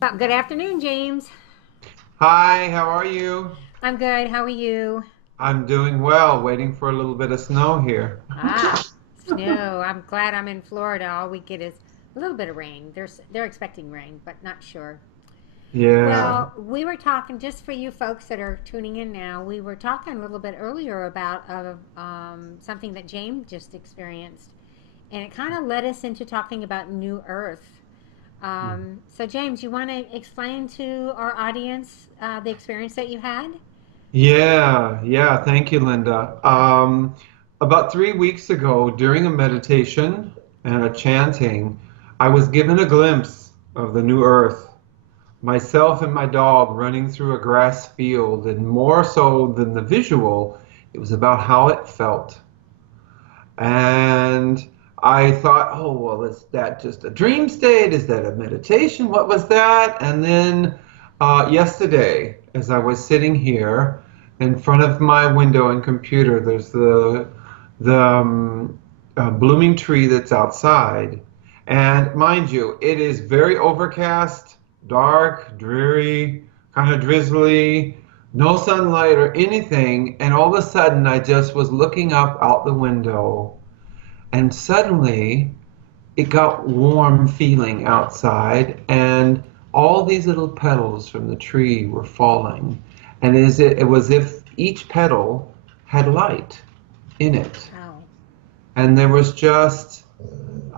Well, good afternoon, James. Hi, how are you? I'm good. How are you? I'm doing well, waiting for a little bit of snow here. Ah, snow. I'm glad I'm in Florida. All we get is a little bit of rain. They're expecting rain, but not sure. Yeah. Well, we were talking just for you folks that are tuning in now. We were talking a little bit earlier about something that James just experienced, and it kind of led us into talking about New Earth. So, James, you want to explain to our audience the experience that you had? Yeah. Thank you, Linda. About 3 weeks ago, during a meditation and a chanting, I was given a glimpse of the new earth. Myself and my dog running through a grass field, and more so than the visual, it was about how it felt. And I thought, oh, well, is that just a dream state? Is that a meditation? What was that? And then yesterday, as I was sitting here in front of my window and computer, there's the blooming tree that's outside. And mind you, it is very overcast, dark, dreary, kind of drizzly, no sunlight or anything. And all of a sudden, I just was looking up out the window, and suddenly it got warm feeling outside, and all these little petals from the tree were falling. And it was if each petal had light in it. Oh, And there was just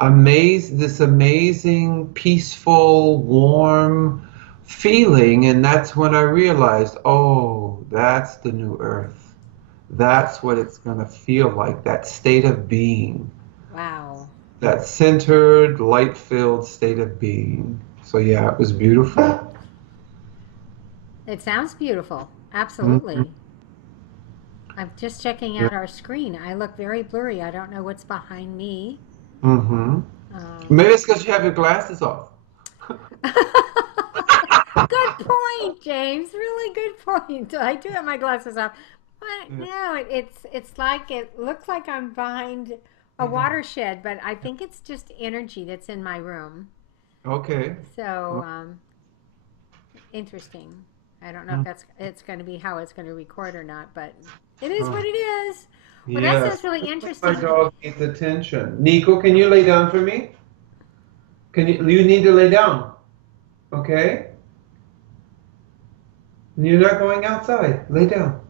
this amazing, peaceful, warm feeling. And that's when I realized, oh, that's the new earth. That's what it's going to feel like, that state of being, wow. that centered, light-filled state of being. So yeah, it was beautiful. It sounds beautiful. Hmm. Absolutely. I'm just checking Yeah. out our screen. I look very blurry. I don't know what's behind me. Hmm. Um, Maybe it's because you have your glasses off. good point, James. Really good point. I do have my glasses off, but Yeah. no, it's like it looks like I'm behind a watershed, but I think it's just energy that's in my room. Okay. So interesting. I don't know if Mm. that's it's going to be how it's going to record or not, but it is what Oh, it is. Well, that yes. sounds really My interesting. dog needs attention. Nico, can you lay down for me? You need to lay down, okay? You're not going outside. Lay down.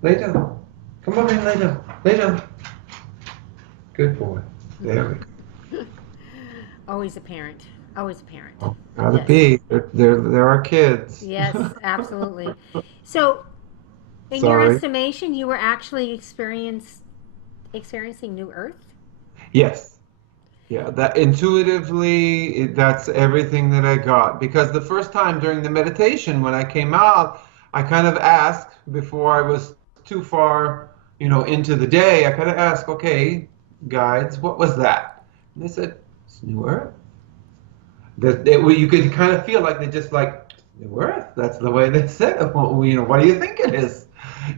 Lay down. Come on in, lay down. Lay down. Good boy. There we Always a parent. Always a parent. go. Gotta Yes. be. They're our kids. Yes, absolutely. So, in your Sorry. estimation, you were actually experiencing New Earth? Yes. Yeah, that intuitively, that's everything that I got. Because the first time during the meditation, when I came out, I kind of asked before I was too far, into the day, I kind of asked, okay, guides, what was that? And they said, it's New Earth. You could kind of feel like they just like, New Earth, that's the way they said it. Well, what do you think it is?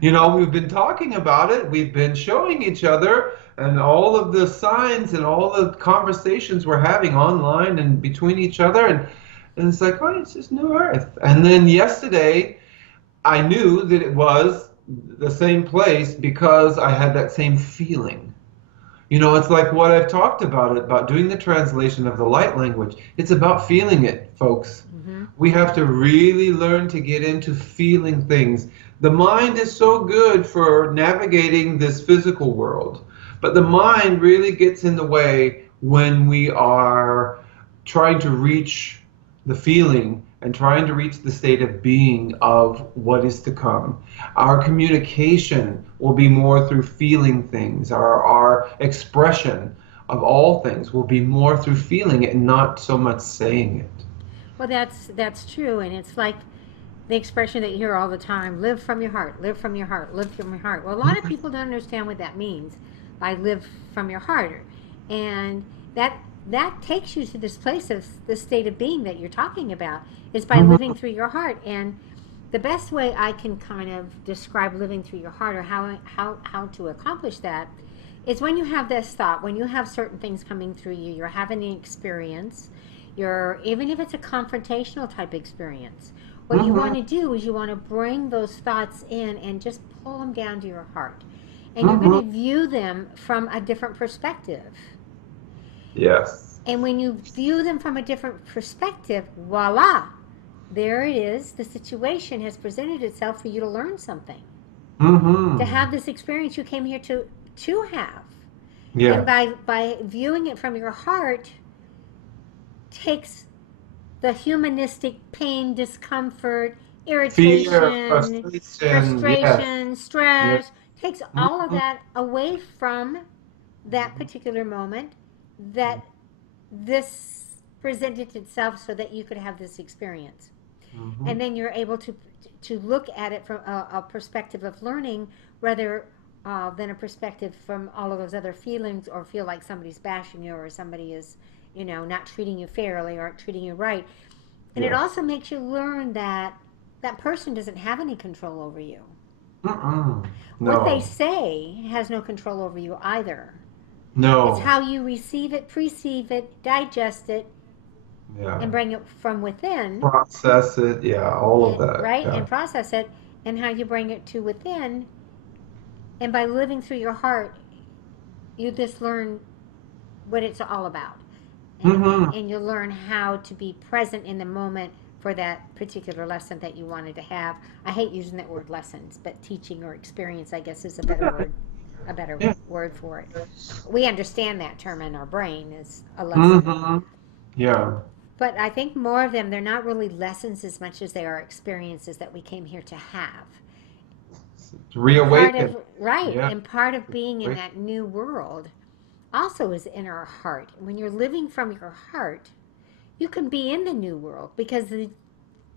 We've been talking about it, we've been showing each other, and all of the signs and all the conversations we're having online and between each other, and it's like, oh, it's just New Earth. And then yesterday, I knew that it was the same place because I had that same feeling. It's like what I've talked about doing the translation of the light language. It's about feeling it, folks. Mm-hmm. We have to really learn to get into feeling things. The mind is so good for navigating this physical world, but the mind really gets in the way when we are trying to reach the feeling and trying to reach the state of being of what is to come. Our communication will be more through feeling things. Our expression of all things will be more through feeling it and not so much saying it. Well, that's true, and it's like the expression that you hear all the time: "Live from your heart, live from your heart, live from your heart." Well, a lot of people don't understand what that means by "live from your heart," and that takes you to this place of the state of being that you're talking about is by living Mhm. through your heart. And the best way I can kind of describe living through your heart, or how to accomplish that, is when you have this thought, when you have certain things coming through you, you're having an experience, even if it's a confrontational type experience, what you want Mm-hmm. to do is you want to bring those thoughts in and just pull them down to your heart. And you're going Mm-hmm. to view them from a different perspective. Yes. And when you view them from a different perspective, voila, there it is. The situation has presented itself for you to learn something, to Mm-hmm. have this experience you came here to have. And Yeah. by viewing it from your heart, takes the humanistic pain, discomfort, Fear, irritation, frustration. Yes. frustration, Yes. stress, takes all of Mm-hmm. that away from that particular moment that this presented itself so that you could have this experience. Mm-hmm. And then you're able to look at it from a perspective of learning rather than a perspective from all of those other feelings, or feel like somebody's bashing you, or somebody is, not treating you fairly or treating you right. And it Yes. also makes you learn that that person doesn't have any control over you. Mm-mm. What they No. say has no control over you either. It's No. how you receive it, perceive it, digest it, Yeah. and bring it from within, Process it. Yeah. All of that. right? Yeah. And process it, and how you bring it to within. And by living through your heart, you just learn what it's all about. Mm-hmm. And you learn how to be present in the moment for that particular lesson that you wanted to have. I hate using that word lessons, but teaching or experience, I guess, is a better word, a better Yeah. word for it. We understand that term in our brain as a lesson. Mm-hmm. Yeah. But I think more of them, they're not really lessons as much as they are experiences that we came here to have. And part Reawaken. of, right, Yeah. and part of being in that new world also is in our heart. When you're living from your heart, you can be in the new world, because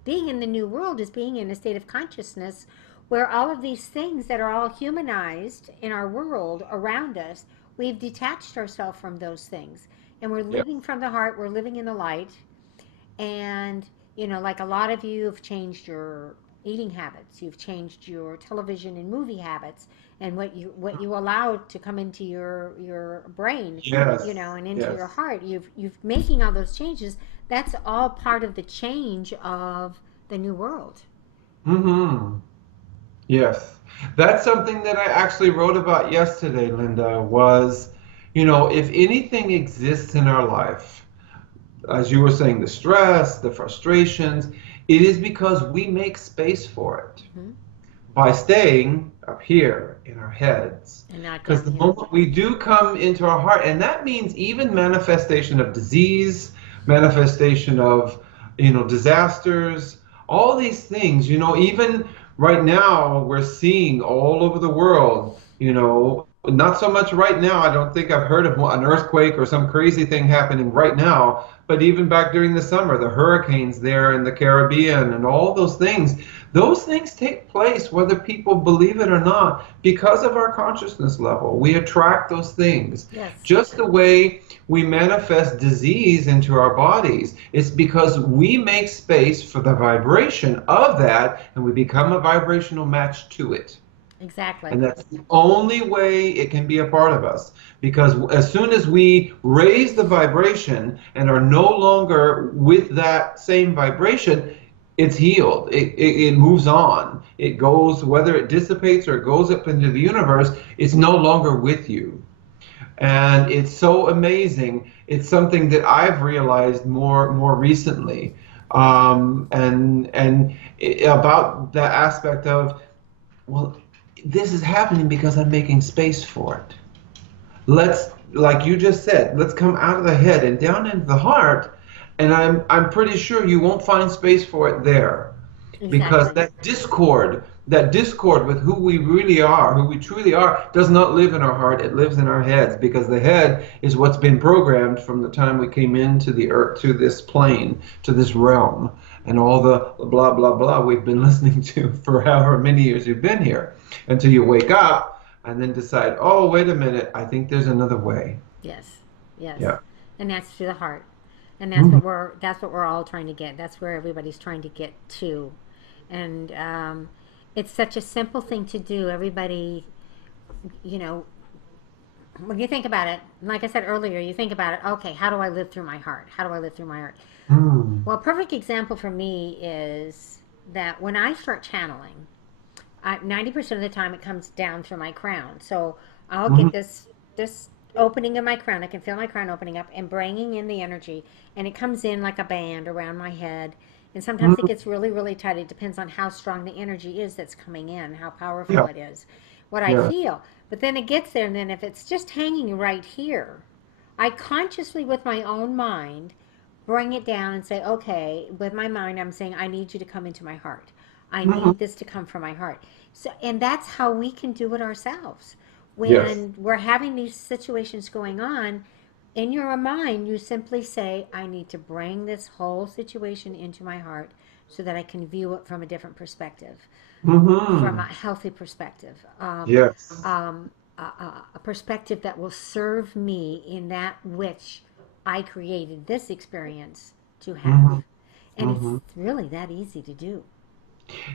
being in the new world is being in a state of consciousness where all of these things that are all humanized in our world around us, we've detached ourselves from those things. And we're Yeah. living from the heart, we're living in the light. And, like a lot of you have changed your eating habits, you've changed your television and movie habits, and what you allow to come into your brain, Yes. and into your Yes. heart. You've making all those changes. That's all part of the change of the new world. Mm-hmm. Yes. That's something that I actually wrote about yesterday, Linda, was, if anything exists in our life, as you were saying, the stress, the frustrations, it is because we make space for it Mm-hmm. by staying up here in our heads. And not Because down the here. moment we do come into our heart, and that means even manifestation of disease, manifestation of, disasters, all these things, even right now, we're seeing all over the world, not so much right now. I don't think I've heard of an earthquake or some crazy thing happening right now, but even back during the summer, the hurricanes there in the Caribbean and all those things take place whether people believe it or not because of our consciousness level. We attract those things. Yes. Just the way we manifest disease into our bodies, it's because we make space for the vibration of that and we become a vibrational match to it. Exactly. And that's the only way it can be a part of us. Because as soon as we raise the vibration and are no longer with that same vibration, it's healed. It moves on. It goes, whether it dissipates or it goes up into the universe, it's no longer with you. And it's so amazing. It's something that I've realized more recently. About that aspect of, well, this is happening because I'm making space for it. Let's, like you just said, let's come out of the head and down into the heart, and I'm pretty sure you won't find space for it there, because Exactly. that discord with who we really are, who we truly are, does not live in our heart. It lives in our heads, because the head is what's been programmed from the time we came into the earth, to this plane, to this realm, and all the blah blah blah we've been listening to for however many years you've been here, until you wake up and then decide, oh, wait a minute, I think there's another way. Yes. Yes. Yeah. And that's to the heart. And Mhm. that's what we're all trying to get. That's where everybody's trying to get to. And it's such a simple thing to do. Everybody, you know, when you think about it, like I said earlier, you think about it, okay, how do I live through my heart? How do I live through my heart? Mm. Well, a perfect example for me is that when I start channeling, 90% of the time it comes down through my crown. So I'll Mhm. get this opening of my crown. I can feel my crown opening up and bringing in the energy, and it comes in like a band around my head. And sometimes it Mhm. gets really, really tight. It depends on how strong the energy is that's coming in, how powerful Yeah, it is, what I yeah. feel. But then it gets there, and then if it's just hanging right here, I consciously, with my own mind, bring it down and say, okay, with my mind, I'm saying, I need you to come into my heart. I Mhm. need this to come from my heart. So, and that's how we can do it ourselves. Yes. When we're having these situations going on, in your mind, you simply say, I need to bring this whole situation into my heart so that I can view it from a different perspective, from a Hmm. healthy perspective, Yes. a perspective that will serve me in that which I created this experience to have. Hmm. And it's Hmm. really that easy to do.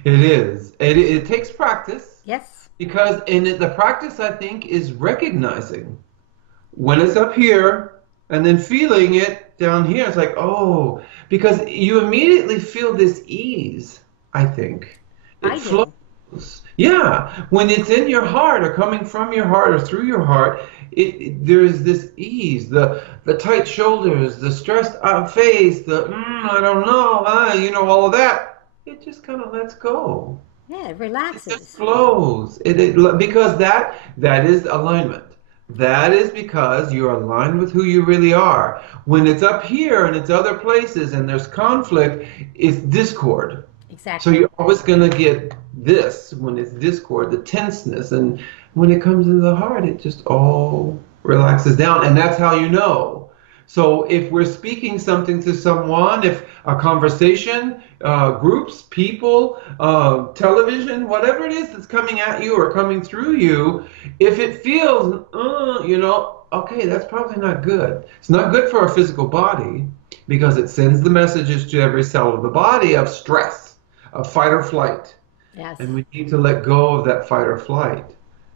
It is. It takes practice Yes, because in it, the practice, I think, is recognizing when it's up here and then feeling it down here. It's like, oh, because you immediately feel this ease, I think. I It flows. do. Yeah. When it's in your heart or coming from your heart or through your heart, there's this ease, the tight shoulders, the stressed out face, the I don't know, all of that. It just kind of lets go. Yeah, it It just relaxes. flows. Because that is alignment. That is because you're aligned with who you really are. When it's up here and it's other places and there's conflict, it's discord. So Exactly. you're always going to get this when it's discord, the tenseness. And when it comes into the heart, it just all relaxes down. And that's how you know. So if we're speaking something to someone, if a conversation, groups, people, television, whatever it is that's coming at you or coming through you, if it feels, okay, that's probably not good. It's not good for our physical body because it sends the messages to every cell of the body of stress, of fight or flight. Yes. And we need to let go of that fight or flight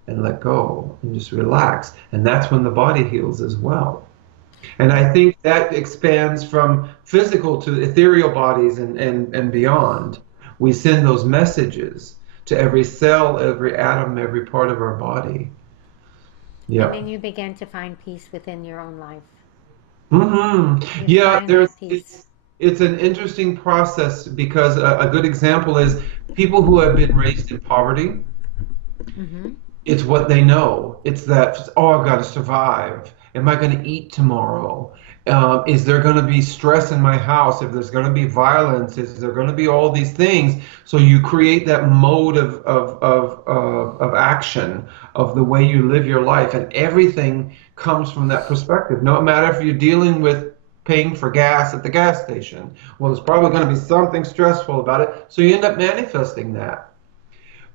and let go and just relax. And that's when the body heals as well. And I think that expands from physical to ethereal bodies and beyond. We send those messages to every cell, every atom, every part of our body. And Yeah. then you begin to find peace within your own life. You Yeah, find that peace. it's an interesting process because a good example is people who have been raised in poverty. Mm-hmm. It's what they know. It's that, oh, I've got to survive. Am I going to eat tomorrow? Is there going to be stress in my house? If there's going to be violence, is there going to be all these things? So you create that mode of action of the way you live your life, and everything comes from that perspective. No matter if you're dealing with paying for gas at the gas station, well, there's probably going to be something stressful about it. So you end up manifesting that.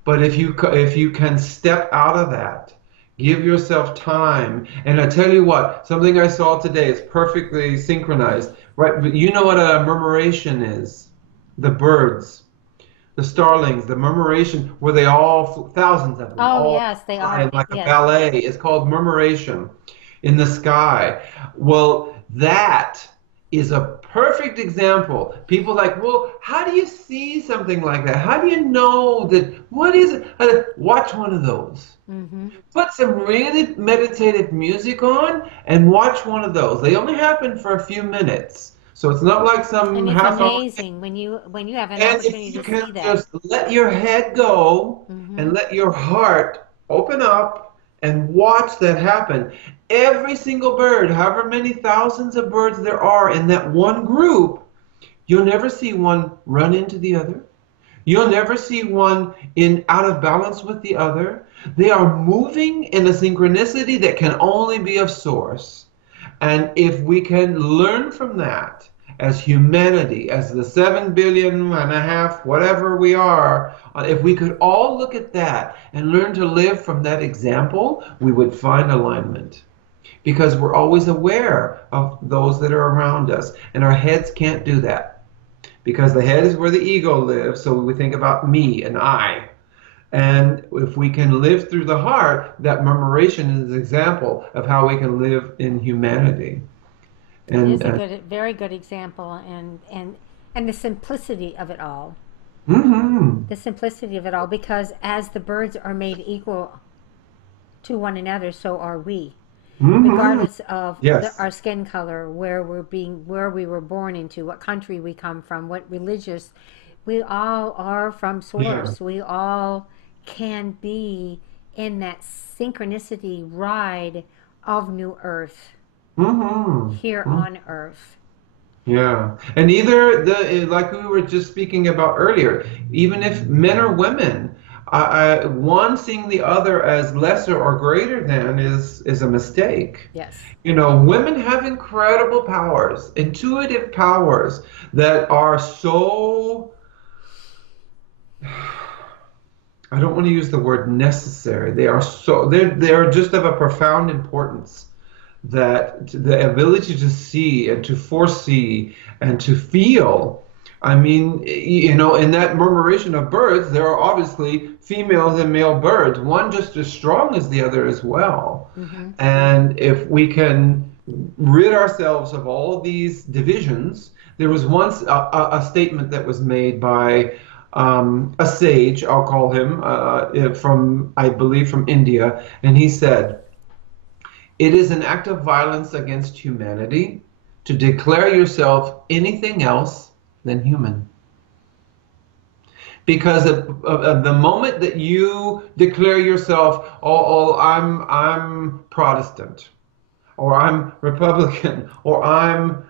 But if you can step out of that, give yourself time. And I tell you what, something I saw today is perfectly synchronized, right? But you know what a murmuration is? The birds, the starlings, the murmuration, where they all, thousands of them, Oh, all yes, they fly are. like a Yes. ballet. It's called murmuration in the sky. Well, that is a perfect example. People like, well, how do you see something like that? How do you know that? What is it? Watch one of those. Mm-hmm. Put some really meditative music on and watch one of those. They only happen for a few minutes. So it's not like And some it's half hour. amazing when you have an And if opportunity you to can see that. just let your head go Mm-hmm. and let your heart open up and watch that happen. Every single bird, however many thousands of birds there are in that one group, you'll never see one run into the other. You'll never see one in out of balance with the other. They are moving in a synchronicity that can only be of source. And if we can learn from that as humanity, as the 7 billion and a half, whatever we are, if we could all look at that and learn to live from that example, we would find alignment. Because we're always aware of those that are around us. And our heads can't do that. Because the head is where the ego lives, so we think about me and I. And if we can live through the heart, that murmuration is an example of how we can live in humanity. It And is a good, very good example, and the simplicity of it all. mhm, The simplicity of it all, because as the birds are made equal to one another, so are we. mhm, Regardless of yes, our skin color, where we were born into, what country we come from, what religious, we all are from yeah, source. We all can be in that synchronicity ride of new earth mhm, here mhm. on earth. Yeah. And either like we were just speaking about earlier, even if men or women, one seeing the other as lesser or greater than is a mistake. Yes. You know, women have incredible powers, intuitive powers that are so, I don't want to use the word necessary. They're just of a profound importance, that the ability to see and to foresee and to feel. I mean, you know, in that murmuration of birds, there are obviously females and male birds, one just as strong as the other as well. Mm-hmm. And if we can rid ourselves of all of these divisions, there was once a statement that was made by a sage, I'll call him, from, I believe, from India, and he said, it is an act of violence against humanity to declare yourself anything else than human. Because of the moment that you declare yourself, I'm Protestant, or I'm Republican, or I'm,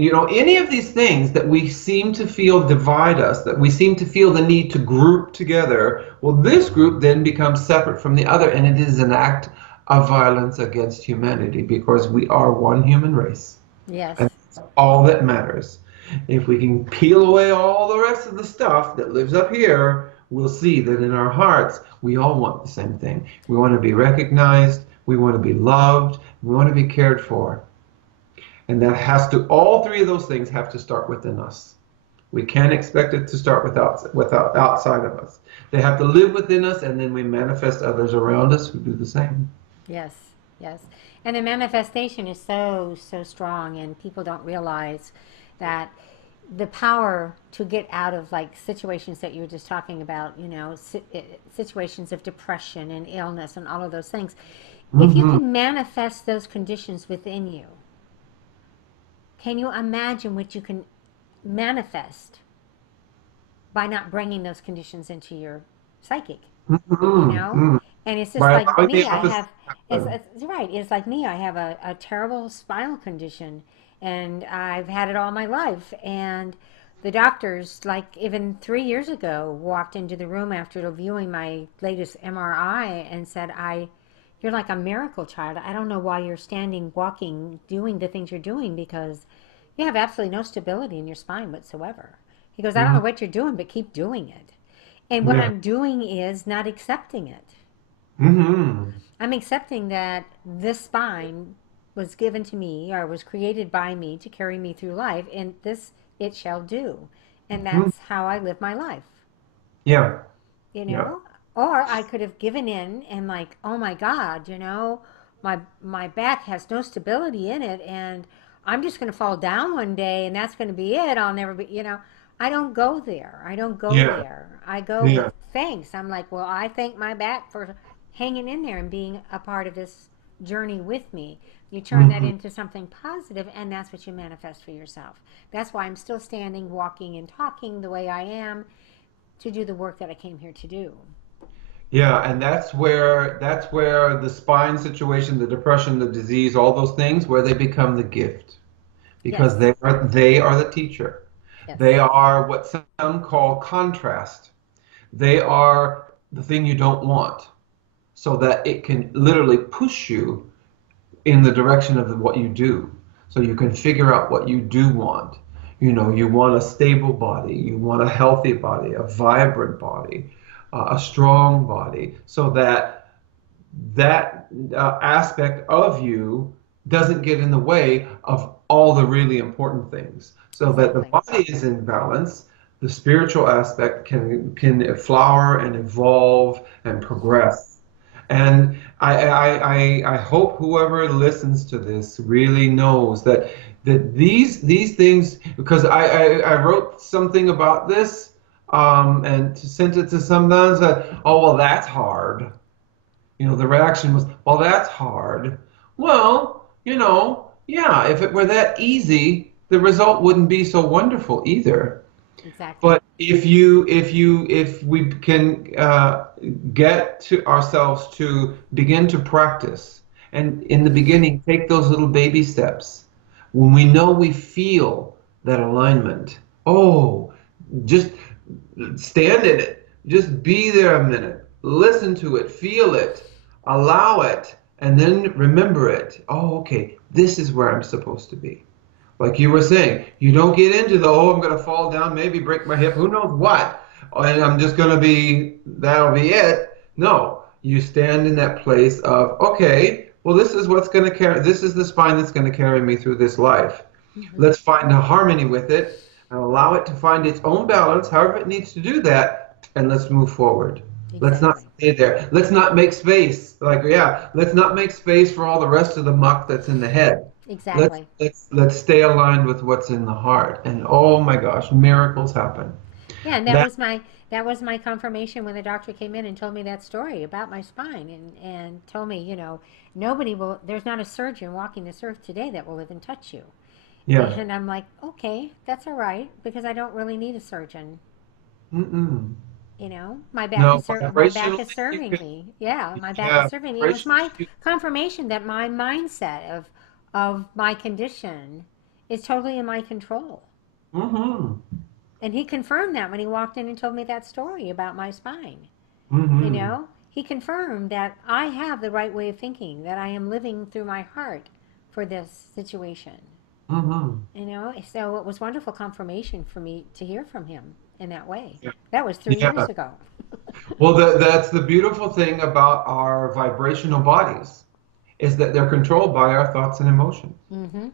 you know, any of these things that we seem to feel divide us, that we seem to feel the need to group together, well, this group then becomes separate from the other, and it is an act of violence against humanity because we are one human race. And Yes. that's all that matters. If we can peel away all the rest of the stuff that lives up here, we'll see that in our hearts, we all want the same thing. We want to be recognized, we want to be loved, we want to be cared for. And that has to, all three of those things have to start within us. We can't expect it to start without outside of us. They have to live within us, and then we manifest others around us who do the same. Yes. Yes. And the manifestation is so, so strong, and people don't realize that the power to get out of like situations that you were just talking about, you know, situations of depression and illness and all of those things. If you Hmm. can manifest those conditions within you, can you imagine what you can manifest by not bringing those conditions into your psychic? You know, Hmm. and it's just By like allowing the me, I opposite have, to happen. it's right, it's like me, I have a terrible spinal condition, and I've had it all my life, and the doctors, like even 3 years ago, walked into the room after reviewing my latest MRI and said, you're like a miracle child. I don't know why you're standing, walking, doing the things you're doing, because you have absolutely no stability in your spine whatsoever. He goes, I don't know Mhm. what you're doing, but keep doing it. And what Yeah. I'm doing is not accepting it. Hmm. I'm accepting that this spine was given to me or was created by me to carry me through life, and this it shall do. And that's how I live my life, Yeah. you Yeah. know? Or I could have given in and like, oh my God, you know, my back has no stability in it, and I'm just going to fall down one day, and that's going to be it. I'll never be, you know. I don't go there. I don't go Yeah. there. I go with Yeah. thanks. I'm like, well, I thank my back for hanging in there and being a part of this journey with me. You turn that Hmm. into something positive, and that's what you manifest for yourself. That's why I'm still standing, walking, and talking the way I am to do the work that I came here to do. Yeah, and that's where the spine situation, the depression, the disease, all those things, where they become the gift, because Yes, they are the teacher. They yes, are what some call contrast. They are the thing you don't want, so that it can literally push you in the direction of what you do. So you can figure out what you do want. You know, you want a stable body, you want a healthy body, a vibrant body, a strong body, so that aspect of you doesn't get in the way of all the really important things. So that the exactly. body is in balance, the spiritual aspect can flower and evolve and progress. And I hope whoever listens to this really knows that these things, because I wrote something about this and sent it to someone that, oh, well, that's hard. The reaction was, well, that's hard. Well, yeah, if it were that easy, the result wouldn't be so wonderful either. Exactly. But if we can get to ourselves to begin to practice, and in the beginning take those little baby steps, when we know we feel that alignment, oh, just stand in it, just be there a minute, listen to it, feel it, allow it, and then remember it. Oh, okay, this is where I'm supposed to be. Like you were saying, you don't get into the, oh, I'm going to fall down, maybe break my hip, who knows what, and I'm just going to be, that'll be it. No, you stand in that place of, okay, well, this is what's going to carry, this is the spine that's going to carry me through this life. Mm-hmm. Let's find a harmony with it and allow it to find its own balance, however it needs to do that, and let's move forward. Exactly. Let's not stay there. Let's not make space. Let's not make space for all the rest of the muck that's in the head. Exactly. Let's stay aligned with what's in the heart, and oh my gosh, miracles happen. Yeah, and that was my confirmation when the doctor came in and told me that story about my spine, and told me, there's not a surgeon walking this earth today that will even touch you. Yeah. And I'm like, okay, that's all right, because I don't really need a surgeon. Mm-mm. My back is serving me. Yeah, my back is serving me. It was my confirmation that my mindset of my condition is totally in my control. Mm-hmm. And he confirmed that when he walked in and told me that story about my spine. Mm-hmm. He confirmed that I have the right way of thinking, that I am living through my heart for this situation. Mm-hmm. So it was wonderful confirmation for me to hear from him in that way. Yeah. That was 3 years ago. Well, that's the beautiful thing about our vibrational bodies, is that they're controlled by our thoughts and emotions. Mm-hmm.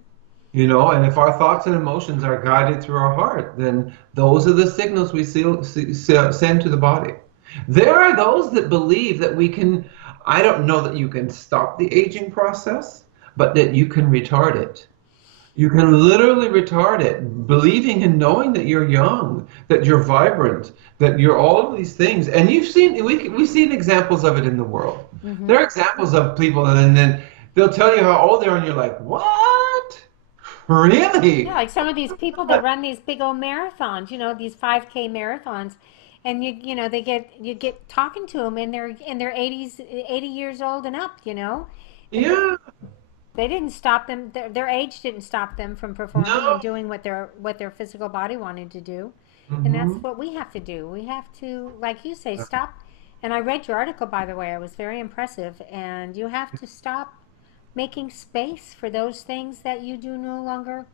And if our thoughts and emotions are guided through our heart, then those are the signals we send to the body. There are those that believe that we can, I don't know that you can stop the aging process, but that you can retard it. You can literally retard it, believing and knowing that you're young, that you're vibrant, that you're all of these things. And we've seen examples of it in the world. Mm-hmm. There are examples of people, and then they'll tell you how old they are, and you're like, what? Really? Yeah, like some of these people that run these big old marathons, these 5K marathons, and you get talking to them, and they're in their 80 years old and up, Yeah. They didn't stop them. Their age didn't stop them from performing and doing what their physical body wanted to do. Mm-hmm. And that's what we have to do. We have to, like you say, stop. And I read your article, by the way. It was very impressive. And you have to stop making space for those things that you do no longer,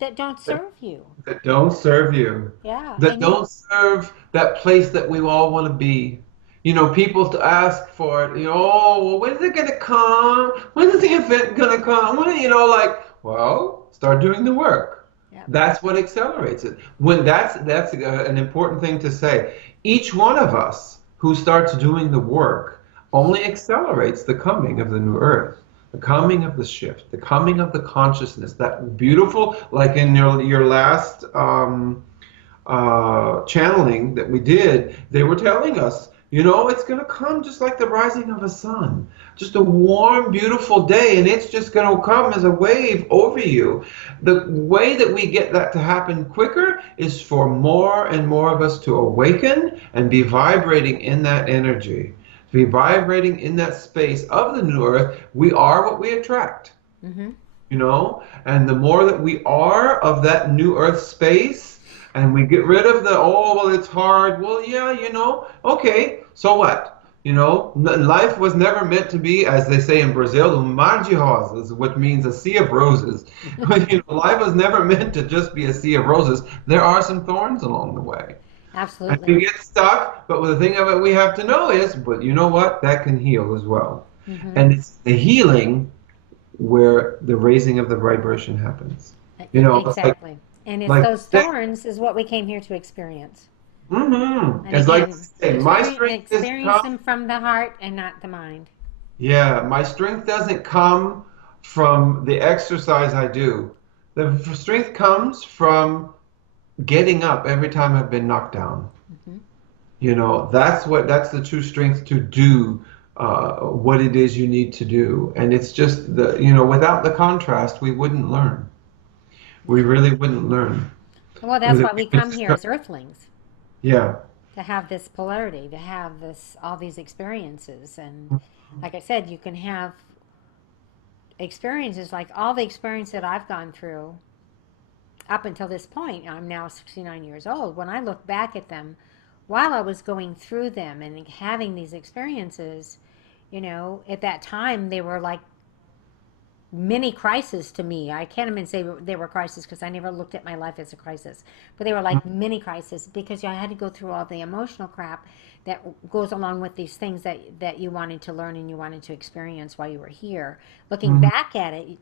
that don't serve you. That don't serve you. Yeah. That don't serve that place that we all want to be. People to ask for it, oh, well, when is it going to come? When is the event going to come? Well, start doing the work. Yep. That's what accelerates it. When that's an important thing to say. Each one of us who starts doing the work only accelerates the coming of the new earth, the coming of the shift, the coming of the consciousness, that beautiful, like in your last channeling that we did, they were telling us, it's going to come just like the rising of a sun, just a warm, beautiful day, and it's just going to come as a wave over you. The way that we get that to happen quicker is for more and more of us to awaken and be vibrating in that energy, to be vibrating in that space of the new earth. We are what we attract, mm-hmm. And the more that we are of that new earth space, and we get rid of the, oh, well, it's hard. Well, yeah, okay, so what? Life was never meant to be, as they say in Brazil, um mar de rosas, which means a sea of roses. Life was never meant to just be a sea of roses. There are some thorns along the way. Absolutely. And we get stuck, but the thing of it we have to know is, but you know what? That can heal as well. Mm-hmm. And it's the healing where the raising of the vibration happens. Exactly. And it's Like, those thorns is what we came here to experience. And it's like again, say, my strength is experience come. them from the heart and not the mind. Yeah, my strength doesn't come from the exercise I do. The strength comes from getting up every time I've been knocked down. Hmm. That's the true strength to do what it is you need to do. And it's just without the contrast, we wouldn't learn. We really wouldn't learn. Well, that's With why we come here as earthlings, Yeah. to have this polarity, to have all these experiences. And like I said, you can have experiences like all the experience that I've gone through up until this point. I'm now 69 years old. When I look back at them, while I was going through them and having these experiences, at that time they were like mini crisis to me. I can't even say they were crisis because I never looked at my life as a crisis, but they were like mini crisis because I had to go through all the emotional crap that goes along with these things that you wanted to learn and you wanted to experience while you were here. Looking Mhm. back at it,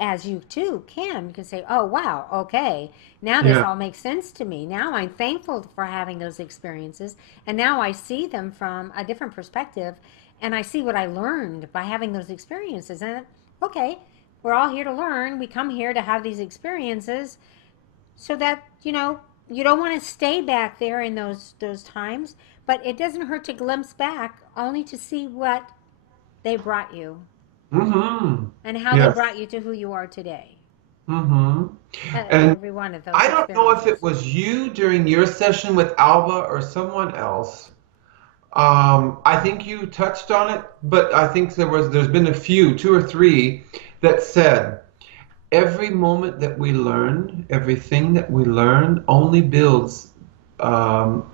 as you too can, you can say, oh wow, okay, now this Yeah. all makes sense to me. Now I'm thankful for having those experiences, and now I see them from a different perspective, and I see what I learned by having those experiences. And okay, we're all here to learn. We come here to have these experiences so that, you don't want to stay back there in those times, but it doesn't hurt to glimpse back only to see what they brought you Hmm. and how they Yes. brought you to who you are today. Hmm. And Every one of those I don't know if it experiences. was you during your session with Alba or someone else. I think you touched on it, but I think there's been a few, two or three, that said every moment that we learn, everything that we learn only builds. Um,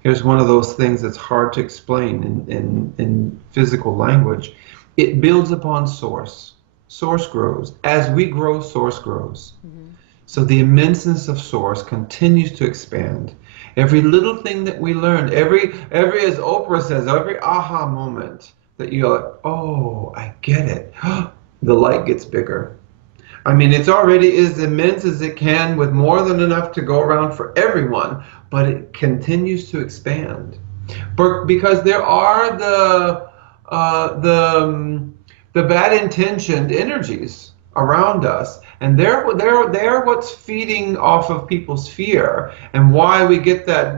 Here's one of those things that's hard to explain in physical language. It builds upon source. Source grows. As we grow, source grows. Hmm. So the immenseness of source continues to expand. Every little thing that we learn, every as Oprah says, every aha moment that you're like, oh, I get it. The light gets bigger. I mean, it's already as immense as it can with more than enough to go around for everyone, but it continues to expand. Because there are uh, the um, the bad intentioned energies around us, and they're what's feeding off of people's fear, and why we get that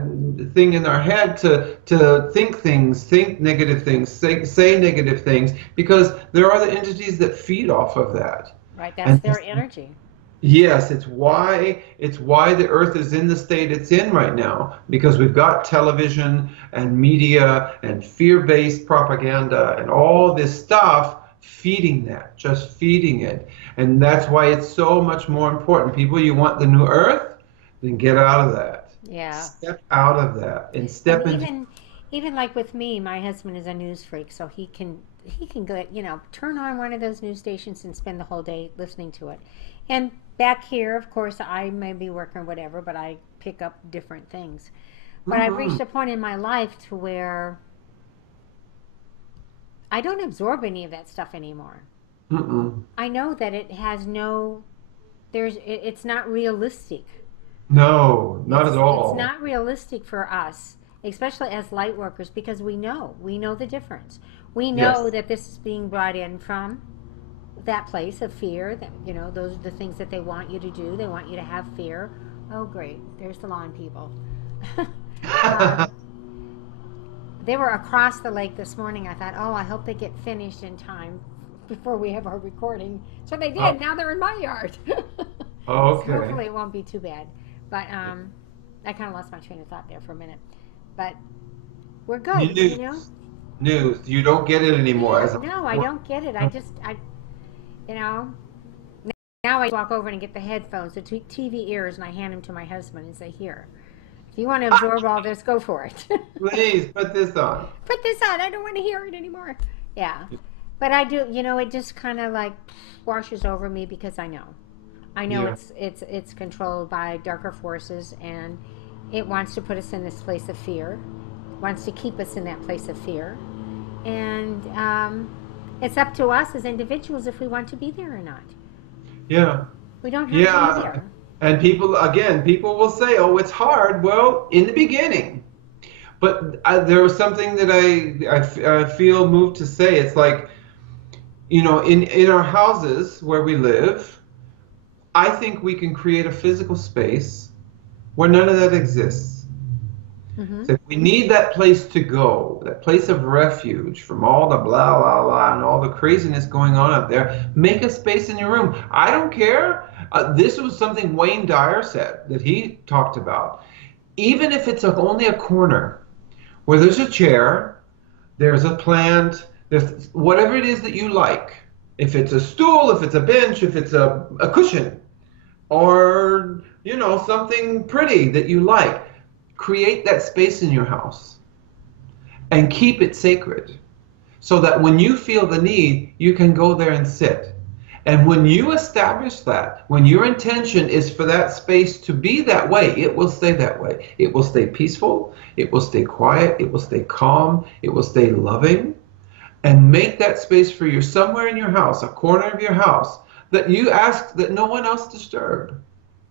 thing in our head to think things, think negative things, say negative things, because there are the entities that feed off of that. Right, that's And their energy. yes, it's why the earth is in the state it's in right now, because we've got television and media and fear-based propaganda and all this stuff feeding that, just feeding it. And that's why it's so much more important. People, you want the new earth? Then get out of that. Yeah. Step out of that and And step into. even like with me, my husband is a news freak, so he can go, turn on one of those news stations and spend the whole day listening to it. And back here, of course, I may be working whatever, but I pick up different things. But I've Mhm. reached a point in my life to where I don't absorb any of that stuff anymore. Mm-mm. I know that it has no it's not realistic. No, not at It's all. not realistic for us, especially as light workers, because we know the difference. We know Yes. that this is being brought in from that place of fear. That those are the things that they want you to do. They want you to have fear. Oh, great! There's the lawn people. um, they were across the lake this morning. I thought, oh, I hope they get finished in time before we have our recording. So they Oh, did. Now they're in my yard. So okay. hopefully it won't be too bad. But I kind of lost my train of thought there for a minute. But we're good, News. News. You don't get it anymore Yeah, as a no, I don't get it. You know, now I walk over and get the headphones, the TV ears, and I hand them to my husband and say, "Here, if you want to absorb all this, go for it. Please put this on. Put this on. I don't want to hear it anymore." Yeah, but I do. It just kind of like washes over me because I know. I know Yeah. it's controlled by darker forces, and it wants to put us in this place of fear, wants to keep us in that place of fear, and it's up to us as individuals if we want to be there or not. Yeah. We don't have to Yeah. either. And people, again, people will say, oh, it's hard. Well, in the beginning. But there was something that I feel moved to say. It's like, in our houses where we live, I think we can create a physical space where none of that exists. Mm-hmm. So if we need that place to go, that place of refuge from all the blah, blah, blah, and all the craziness going on out there, make a space in your room. I don't care. This was something Wayne Dyer said that he talked about. Even if it's only a corner where there's a chair, there's a plant, there's whatever it is that you like. If it's a stool, if it's a bench, if it's a cushion, or something pretty that you like, create that space in your house and keep it sacred so that when you feel the need, you can go there and sit. And when you establish that, when your intention is for that space to be that way, it will stay that way. It will stay peaceful, it will stay quiet, it will stay calm, it will stay loving. And make that space for you somewhere in your house, a corner of your house, that you ask that no one else disturb.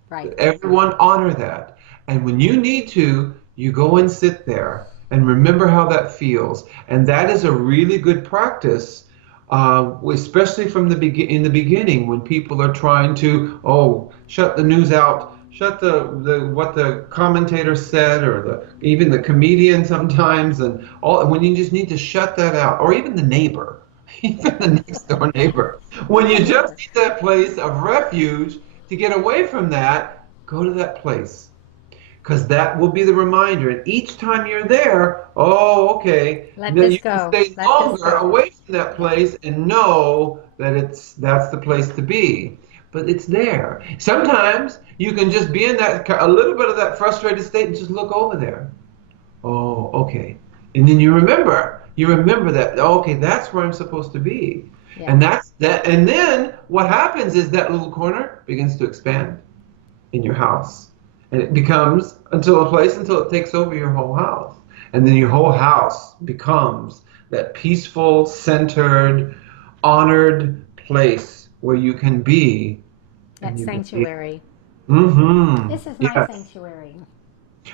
Right. That everyone honor that. And when you need to, you go and sit there and remember how that feels. And that is a really good practice, especially in the beginning when people are trying to shut the news out, shut the what the commentator said, or even the comedian sometimes, and all, when you just need to shut that out, or even the neighbor, even the next door neighbor. When you just need that place of refuge to get away from that, go to that place. Because that will be the reminder. And each time you're there, okay, Let then this you can go. stay Let this longer go. away from that place and know that that's the place to be. But it's there. Sometimes you can just be in a little bit of that frustrated state and just look over there. Oh, okay. And then you remember that, okay, that's where I'm supposed to be. Yeah. And that's that. And then what happens is that little corner begins to expand in your house. And it becomes until it takes over your whole house. And then your whole house becomes that peaceful, centered, honored place where you can be. That sanctuary. Mm-hmm. This is my sanctuary.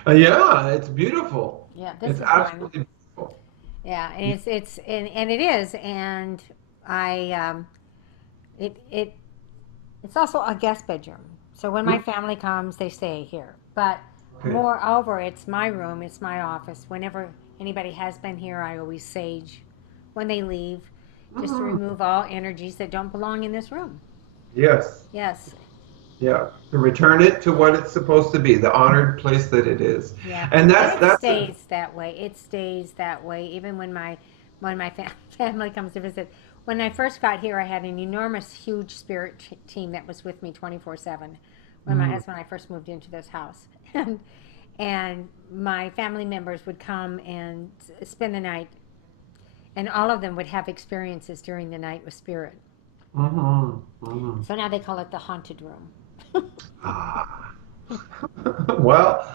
Yeah, it's beautiful. Yeah, this It's is absolutely beautiful. Yeah, and and it is, and I it's also a guest bedroom. So when my family comes, they stay here. But Okay. moreover, it's my room, it's my office. Whenever anybody has been here, I always sage when they leave, just to remove all energies that don't belong in this room. Yes. Yes, Yeah. To return it to what it's supposed to be, the honored place that it is. yeah, And and it that's stays that way. It stays that way, even when my family comes to visit. When I first got here, I had an enormous, huge spirit team that was with me 24/7. When my husband and I first moved into this house, and my family members would come and spend the night, and all of them would have experiences during the night with spirit. So now they call it the haunted room. Ah. Well,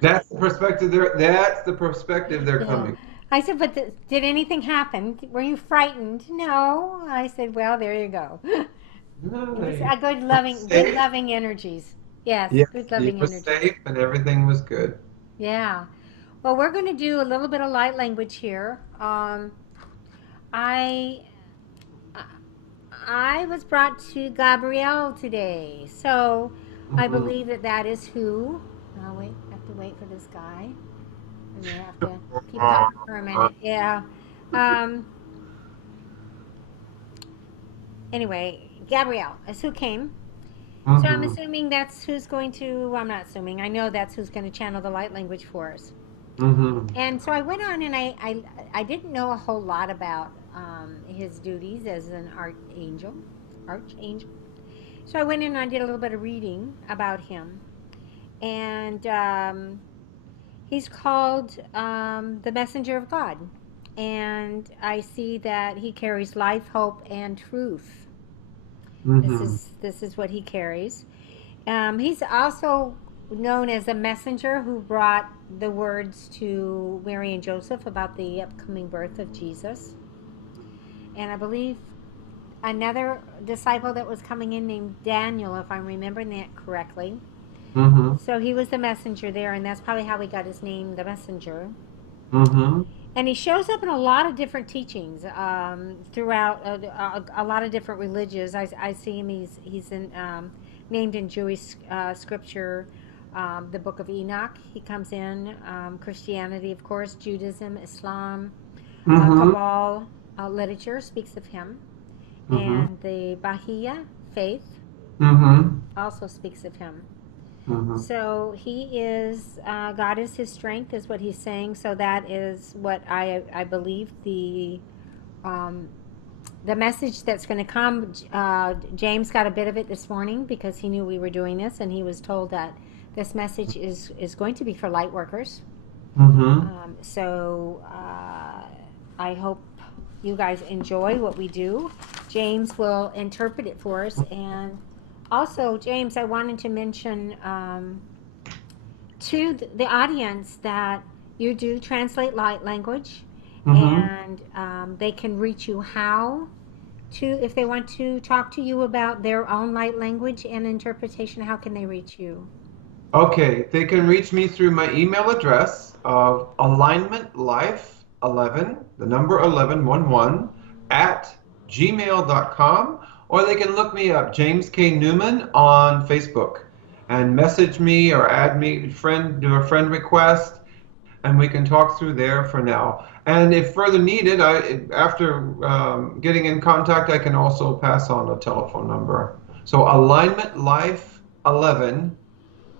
that's the perspective they're Yeah. coming. I said, but did anything happen? Were you frightened? No. I said, well, there you go. No, It was you a good safe. loving energies. Yes, Yes, good you loving were energies. safe and everything was good. Yeah. Well, we're going to do a little bit of light language here. I I was brought to Gabriel today, so I Mhm. believe that is who. Oh wait, I have to wait for this guy. And I have to keep talking for a minute. Yeah. Um. Anyway, Gabrielle is who came. So I'm Mhm. assuming that's who's going to. Well, I'm not assuming. I know that's who's going to channel the light language for us. Mhm. And so I went on, and I didn't know a whole lot about his duties as an archangel. So I went in and I did a little bit of reading about him, and he's called the messenger of God, and I see that he carries life, hope, and truth. Mhm. This is what he carries. He's also known as a messenger who brought the words to Mary and Joseph about the upcoming birth of Jesus. And I believe another disciple that was coming in named Daniel, if I'm remembering that correctly. Mm-hmm. So he was the messenger there, and that's probably how he got his name, the messenger. Mm-hmm. And he shows up in a lot of different teachings throughout a lot of different religions. I see him. He's named in Jewish scripture, the Book of Enoch. He comes in Christianity, of course, Judaism, Islam, Mm-hmm. Kabbalah literature speaks of him, Mm-hmm. and the Baha'i faith Mm-hmm. also speaks of him. Mm-hmm. So he is, God is his strength, is what he's saying. So that is what I believe um, the message that's going to come. James got a bit of it this morning because he knew we were doing this, and he was told that this message is going to be for light workers. Mm-hmm. I hope you guys enjoy what we do. James will interpret it for us. And also, James, I wanted to mention to the audience that you do translate light language, Mm-hmm. and they can reach you how to, if they want to talk to you about their own light language and interpretation, how can they reach you? Okay, they can reach me through my email address of alignmentlife11, the number 11 at gmail.com, or they can look me up, James K Newman, on Facebook, and message me or add me, do a friend request, and we can talk through there for now. And if further needed, after getting in contact, I can also pass on a telephone number. So alignmentlife11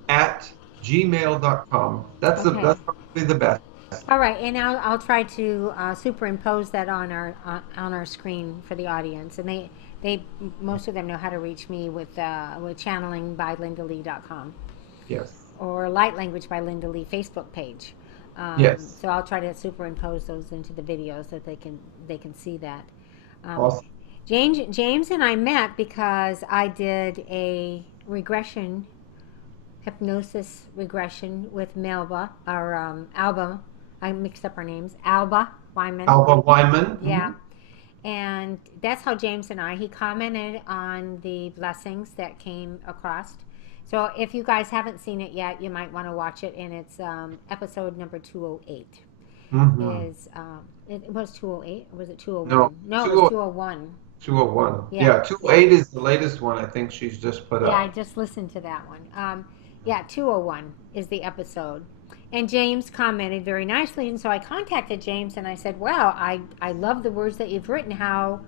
at gmail.com. Okay. That's probably the best. All right, and I'll try to superimpose that on our screen for the audience, and they most of them know how to reach me with channeling by lindalee.com Yes. or Light Language by Linda Lee Facebook page. Yes. So I'll try to superimpose those into the videos that they can see that. Um, Awesome. James and I met because I did a regression, hypnosis regression with Melba or Alba. I mixed up our names. Alba Wyman. Alba Wyman. Yeah. And that's how James and he commented on the blessings that came across. So if you guys haven't seen it yet, you might want to watch it. And it's episode number 208. Mm-hmm. It was 208 or was it No, 201? No, it was 20 201. 201. Yeah. Yeah, 208 is the latest one I think she's just put Yeah, I up. just listened to that one. Yeah, 201 is the episode. And James commented very nicely. And so I contacted James and I said, wow, I love the words that you've written. How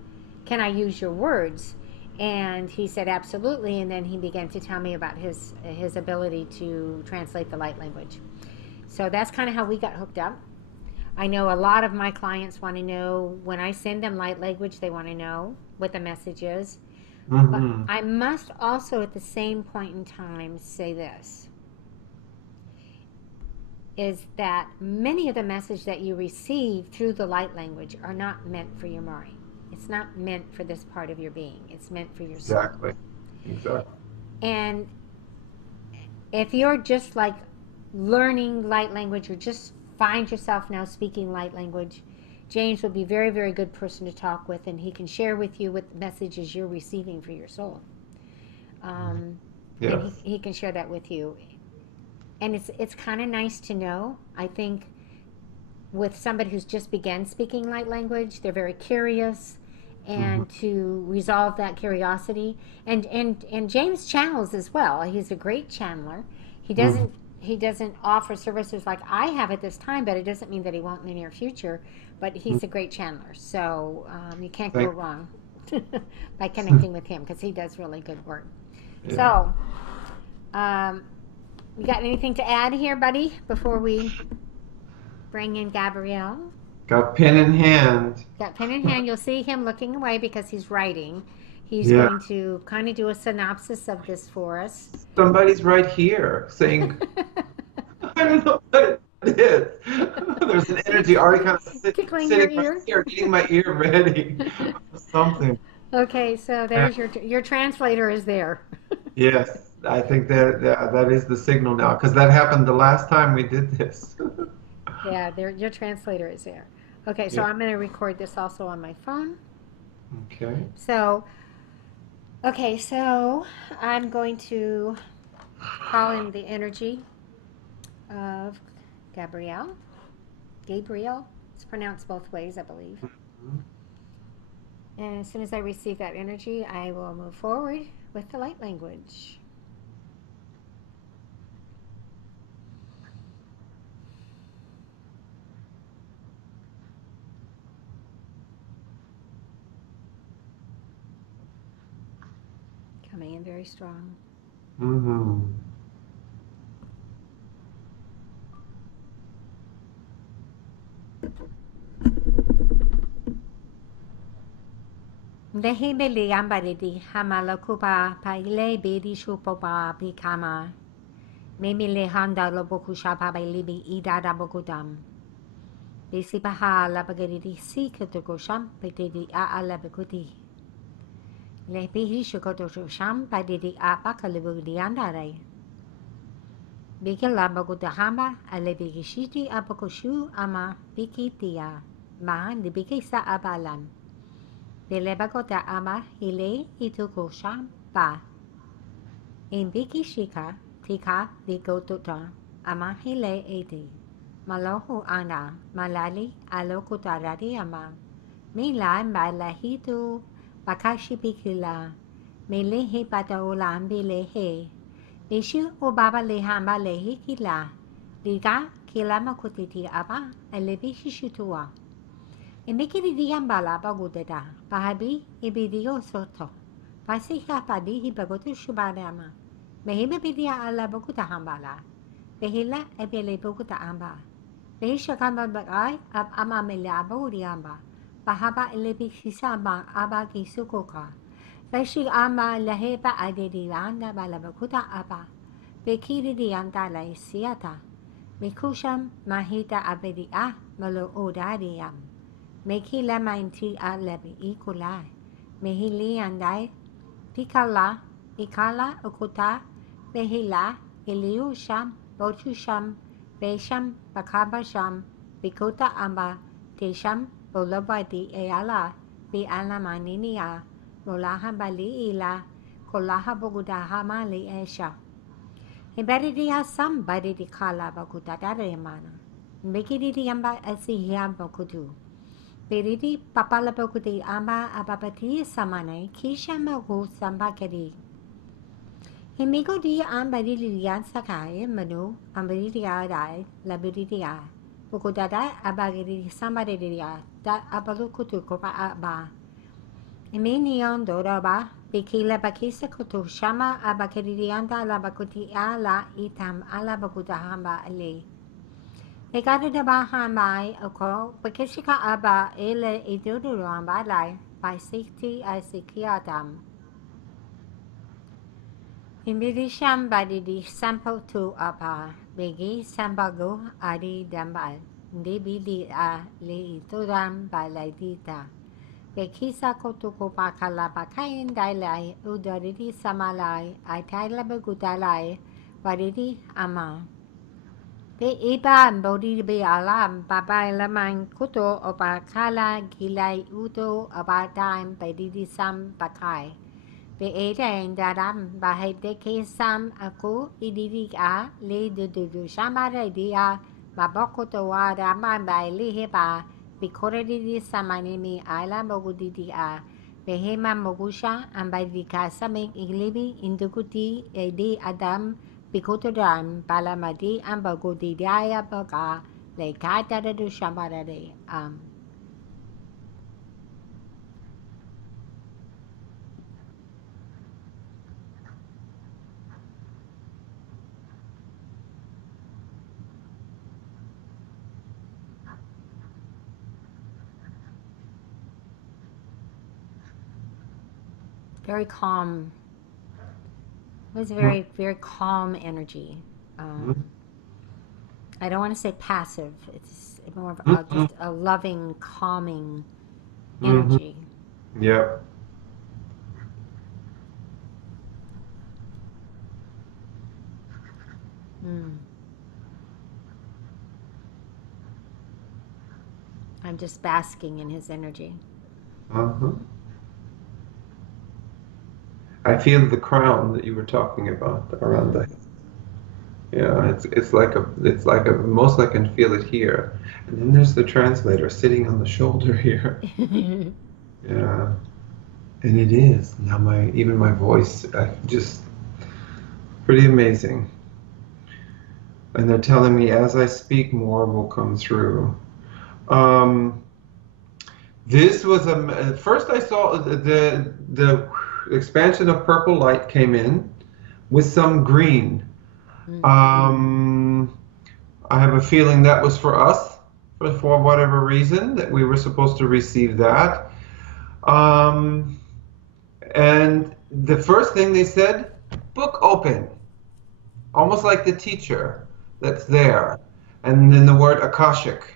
can I use your words? And he said, absolutely. And then he began to tell me about his ability to translate the light language. So that's kind of how we got hooked up. I know a lot of my clients want to know when I send them light language, they want to know what the message is. But Mm-hmm. I must also, at the same point in time, say this is that many of the message that you receive through the light language are not meant for your mind. It's not meant for this part of your being. It's meant for your soul. Exactly. Exactly. And if you're just like learning light language or just find yourself now speaking light language, James will be a very, very good person to talk with, and he can share with you what messages you're receiving for your soul. And Yes. he can share that with you. And it's kind of nice to know. I think with somebody who's just began speaking light language, they're very curious, Mm-hmm. and to resolve that curiosity. And James channels as well. He's a great channeler. He Mm-hmm. doesn't he doesn't offer services like I have at this time, but it doesn't mean that he won't in the near future. But he's a great channeler, so you can't go Thank wrong by connecting with him because he does really good work. Yeah. So, you got anything to add here, buddy, before we bring in Gabrielle? Got pen in hand. Got pen in hand. You'll see him looking away because he's writing. He's Yeah. going to kind of do a synopsis of this for us. Somebody's right here saying, I don't know what it is. There's an energy already kind of Tickling your sitting right ear. here, getting my ear ready for something. Okay, so Uh, there's your translator is there. Yes, I think that is the signal now, because that happened the last time we did this. Yeah, your translator is there. Okay, so Yeah. I'm going to record this also on my phone. Okay. So, okay, so I'm going to call in the energy of Gabrielle. Gabriel. It's pronounced both ways, I believe. Mhm. And as soon as I receive that energy, I will move forward with the light language. Coming in very strong. Mhm. Lehi beli ambaridi hamala kuba paile bedi shupoba bikama. Mimi lehanda loboku shapa by libi idada bokudam. Besi baha labagaridi si kutukosham petedi a alabakuti. Lepihi shukotosham padidi a bakalibudi andare. Biki labagudahamba alebigishiti abakoshu ama bikitia. Ma nibikisa abalam. Belebagota ama hile itukosham ba. In biki shika tika digotota ama hile edi. Malohu ana malali alokutarari ama. Mila malahitu bakashi bikila. Melehe pataola ambelehe. Bishu o baba lehamba lehi kila. Liga kila makutiti aba alebi shishutua. Imikiri diambala bagudeda. Pahabi ibidio soto. Pasika padi hibagotu shubadama. Mehime bidia ala baguta hambala. Behila ebele baguta amba. Behisha kamba bagay ab ama melaba uriamba. Bahaba elebi sisama aba kisukoka. Beshi ama laheba adedianda balabakuta aba. Bekiri dianda la isiata. Mikusham mahita abedia malo odadiam. Mekila mainti a lebi ikulai. Mehili andai. Pikala, ikala ukuta, behila, iliu sham, bochu sham, besham, bakaba sham, bikota amba, tesham, bolabadi eala, bi ala maninia, molaha bali ila, kolaha bogudaha mali esha. Iberidia sam badidi kala bakuta daremana. Mikidi amba asihia bokudu. Beridi papala bokuti amba ababati samane kisha mahu sambakedi. Himigo di ambadi lian sakai manu ambadi adai labidi Bukudada abagidi sambadi da abalukutu kopa aba. Iminion doraba bikila bakisa kutu shama abakedi anda labakuti ala itam ala bakutahamba ali. Egada da baha mai oko bakishika aba ele idudurun balai by safety asikiatam. Imbidisham badidi sampo tu apa begi sambago adi dambal. Ndibidi a le ituram balaidita. Bekisa kotuko pakala bakain dailai udaridi samalai aitaila begudalai badidi ama. Be iba mbodi be alam baba lamang kuto oba kala gilai uto oba daim bedidi sam bakai. Be eda daram bahai deke sam aku ididi a le dudu shamara dia maboko to wa rama bai liheba be koredi samanimi ala mogudidi a behema mogusha ambadika saming iglibi indukuti edi adam Bikotodan Balamadi Ambagodi Dia Baga Lekata du Shamarade very calm. It was a very calm energy. Um, I don't want to say passive. It's more of Mhm. just a loving, calming Mhm. energy. Yeah. Mm. I'm just basking in his energy. Uh-huh. I feel the crown that you were talking about around the. Yeah, it's like a most I can feel it here, and then there's the translator sitting on the shoulder here. Yeah, and it is now my even my voice just pretty amazing. And they're telling me as I speak, more will come through. Um, this was first I saw the expansion of purple light came in with some green. Um, I have a feeling that was for us, for whatever reason, that we were supposed to receive that. And the first thing they said, book open, almost like the teacher that's there. And then the word Akashic,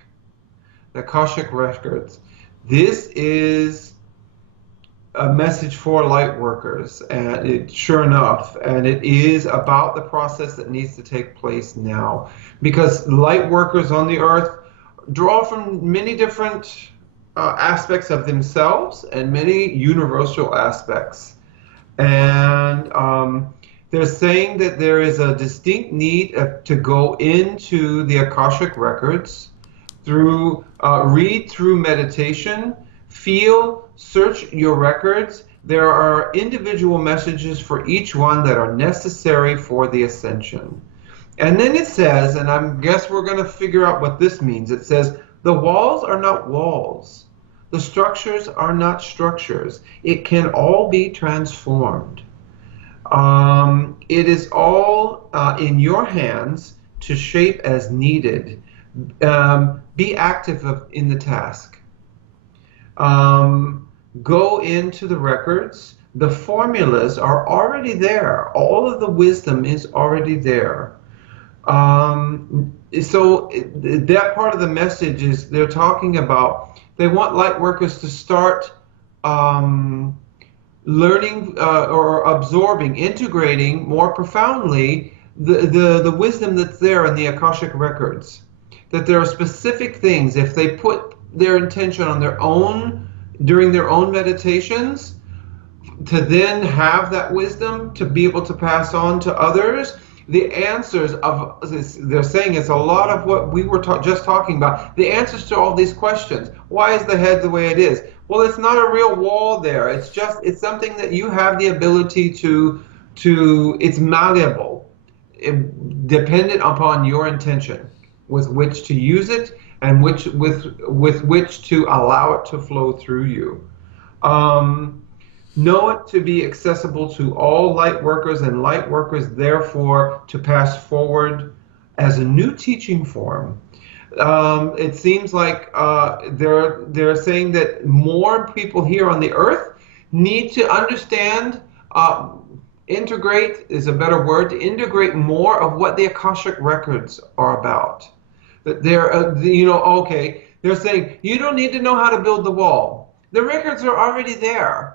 the Akashic records. This is a message for light workers, and sure enough, and it is about the process that needs to take place now, because light workers on the earth draw from many different aspects of themselves and many universal aspects, and they're saying that there is a distinct need to go into the Akashic records through read through meditation, feel, search your records. There are individual messages for each one that are necessary for the ascension. And then it says, and I guess we're going to figure out what this means. It says, the walls are not walls. The structures are not structures. It can all be transformed. It is all in your hands to shape as needed. Be active in the task. Go into the records. The formulas are already there. All of the wisdom is already there. So that part of the message is they're talking about, they want light workers to start learning or absorbing, integrating more profoundly the wisdom that's there in the Akashic records. That there are specific things, if they put their intention on their own, during their own meditations, to then have that wisdom to be able to pass on to others, the answers of, they're saying it's a lot of what we were just talking about, the answers to all these questions. Why is the head the way it is? Well, it's not a real wall there. It's something that you have the ability to it's malleable, dependent upon your intention with which to use it and with which to allow it to flow through you. Know it to be accessible to all light workers, and light workers therefore to pass forward as a new teaching form. It seems like they're saying that more people here on the earth need to understand, integrate is a better word, to integrate more of what the Akashic records are about. That they're, okay, they're saying you don't need to know how to build the wall. The records are already there.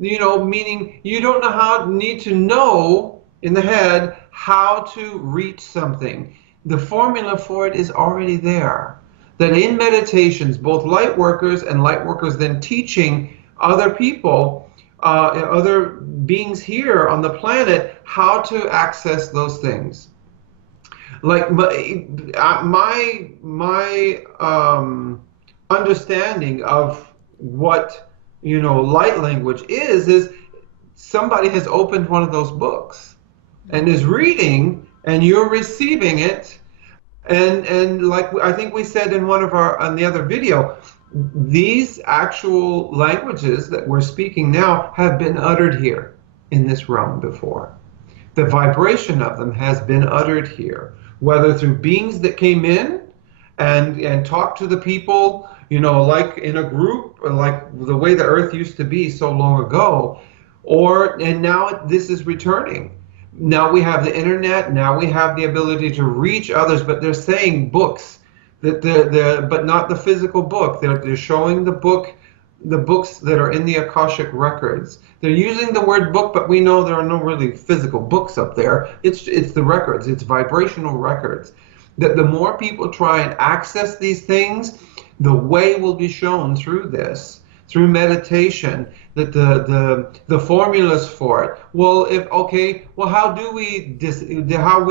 Meaning you don't need to know in the head how to reach something. The formula for it is already there. That in meditations, both light workers and light workers then teaching other people, other beings here on the planet, how to access those things. Like my understanding of what light language is somebody has opened one of those books and is reading, and you're receiving it, and like I think we said in on the other video, these actual languages that we're speaking now have been uttered here in this realm before. The vibration of them has been uttered here, whether through beings that came in and talked to the people, like in a group, or like the way the earth used to be so long ago, and now this is returning. Now we have the internet, now we have the ability to reach others, but they're saying books, but not the physical book. They're showing the books that are in the Akashic records. They're using the word book, but we know there are no really physical books up there. It's the records, it's vibrational records. That the more people try and access these things, the way will be shown through through meditation, that the formulas for it. Well, if okay, well, how do we how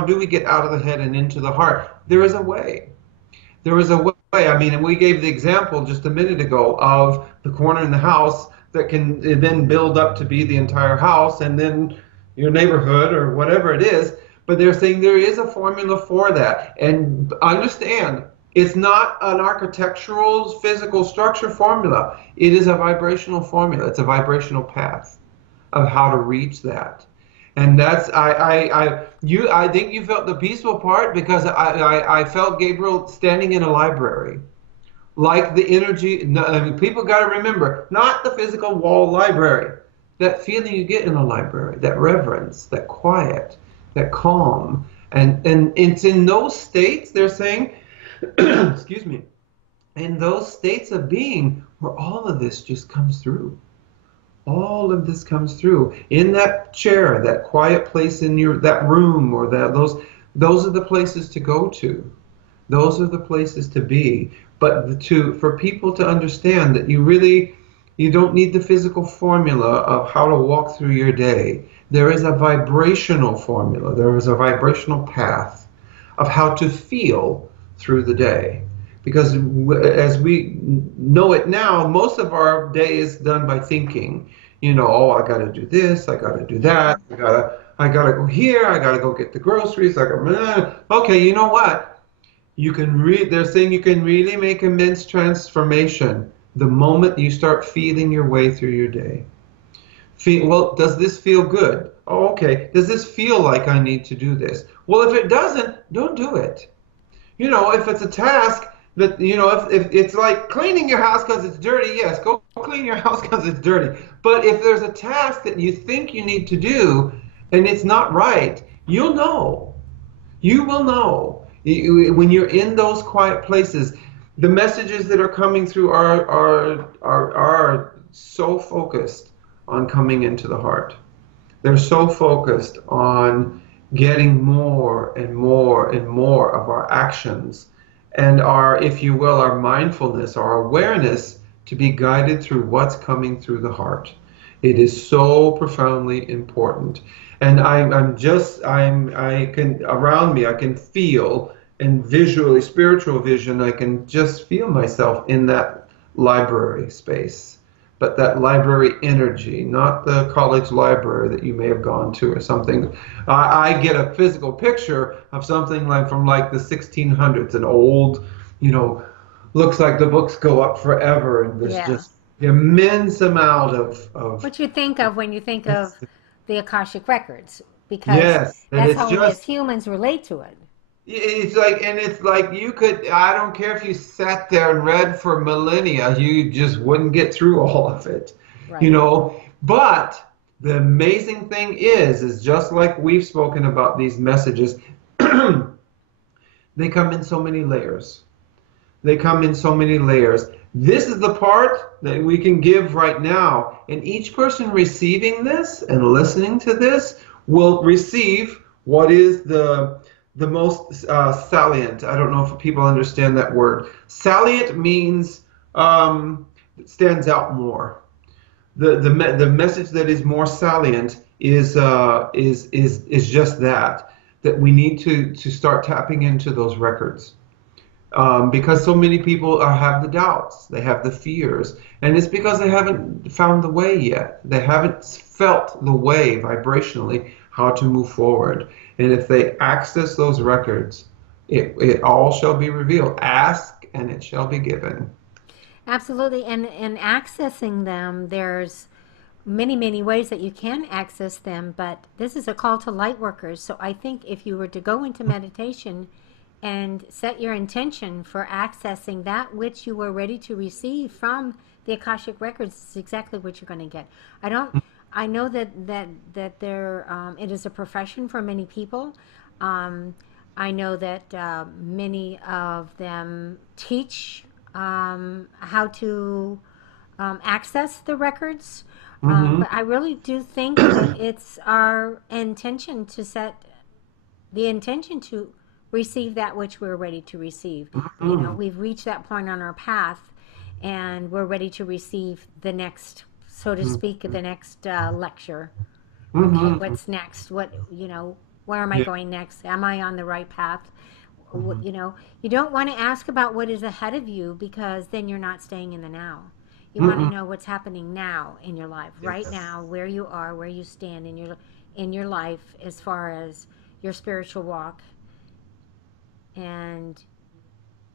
do we get out of the head and into the heart? There is a way. There is a way. I mean, and we gave the example just a minute ago of the corner in the house that can then build up to be the entire house and then your neighborhood or whatever it is. But they're saying there is a formula for that. And understand, it's not an architectural physical structure formula. It is a vibrational formula. It's a vibrational path of how to reach that. And that's I think you felt the peaceful part because I felt Gabriel standing in a library, like the energy. No, I mean, people got to remember, not the physical wall library. That feeling you get in a library, that reverence, that quiet, that calm, and it's in those states they're saying, excuse me, in those states of being where all of this just comes through. All of this comes through in that chair, that quiet place in that room, or those are the places to go to. Those are the places to be. But for people to understand that you don't need the physical formula of how to walk through your day. There is a vibrational formula. There is a vibrational path of how to feel through the day. Because as we know it now, most of our day is done by thinking. You know, oh, I got to do this, I got to do that, I gotta go here, I got to go get the groceries. Okay, you know what? They're saying you can really make immense transformation the moment you start feeling your way through your day. Well, does this feel good? Oh, okay. Does this feel like I need to do this? Well, if it doesn't, don't do it. You know, if it's a task that, you know, if it's like cleaning your house because it's dirty, yes, go clean your house because it's dirty. But if there's a task that you think you need to do and it's not right, you'll know. You will know. When you're in those quiet places, the messages that are coming through are so focused on coming into the heart. They're so focused on getting more and more and more of our actions and our, if you will, our mindfulness, our awareness to be guided through what's coming through the heart. It is so profoundly important. And I can, around me, I can feel, and visually, spiritual vision, I can just feel myself in that library space. But that library energy, not the college library that you may have gone to or something. I get a physical picture of something like from like the 1600s, an old, you know, looks like the books go up forever, and there's just immense amount of what you think of when you think of the Akashic Records, because that's how we as humans relate to it. It's like, and it's like you could, I don't care if you sat there and read for millennia, you just wouldn't get through all of it, you know. But the amazing thing is just like we've spoken about these messages, they come in so many layers. They come in so many layers. This is the part that we can give right now. And each person receiving this and listening to this will receive what is the most salient. I don't know if people understand that word. Salient means it stands out more. The message that is more salient is just that we need to start tapping into those records. Because so many people have the doubts, they have the fears, and it's because they haven't found the way yet. They haven't felt the way vibrationally how to move forward. And if they access those records, it all shall be revealed. Ask and it shall be given. Absolutely. And in accessing them, there's many ways that you can access them, but this is a call to light workers. So I think if you were to go into meditation and set your intention for accessing that which you were ready to receive from the Akashic Records, is exactly what you're going to get. I know that there it is a profession for many people. I know that many of them teach how to access the records. But I really do think that it's our intention to set the intention to receive that which we're ready to receive. You know, we've reached that point on our path, and we're ready to receive the next, so to speak, the next lecture. Okay, Mm-hmm. what's next? What, where am I Yeah. going next? Am I on the right path? Mm-hmm. You don't want to ask about what is ahead of you, because then you're not staying in the now. You want to Mm-mm. know what's happening now in your life, right Yes. now, where you are, where you stand in your life as far as your spiritual walk. And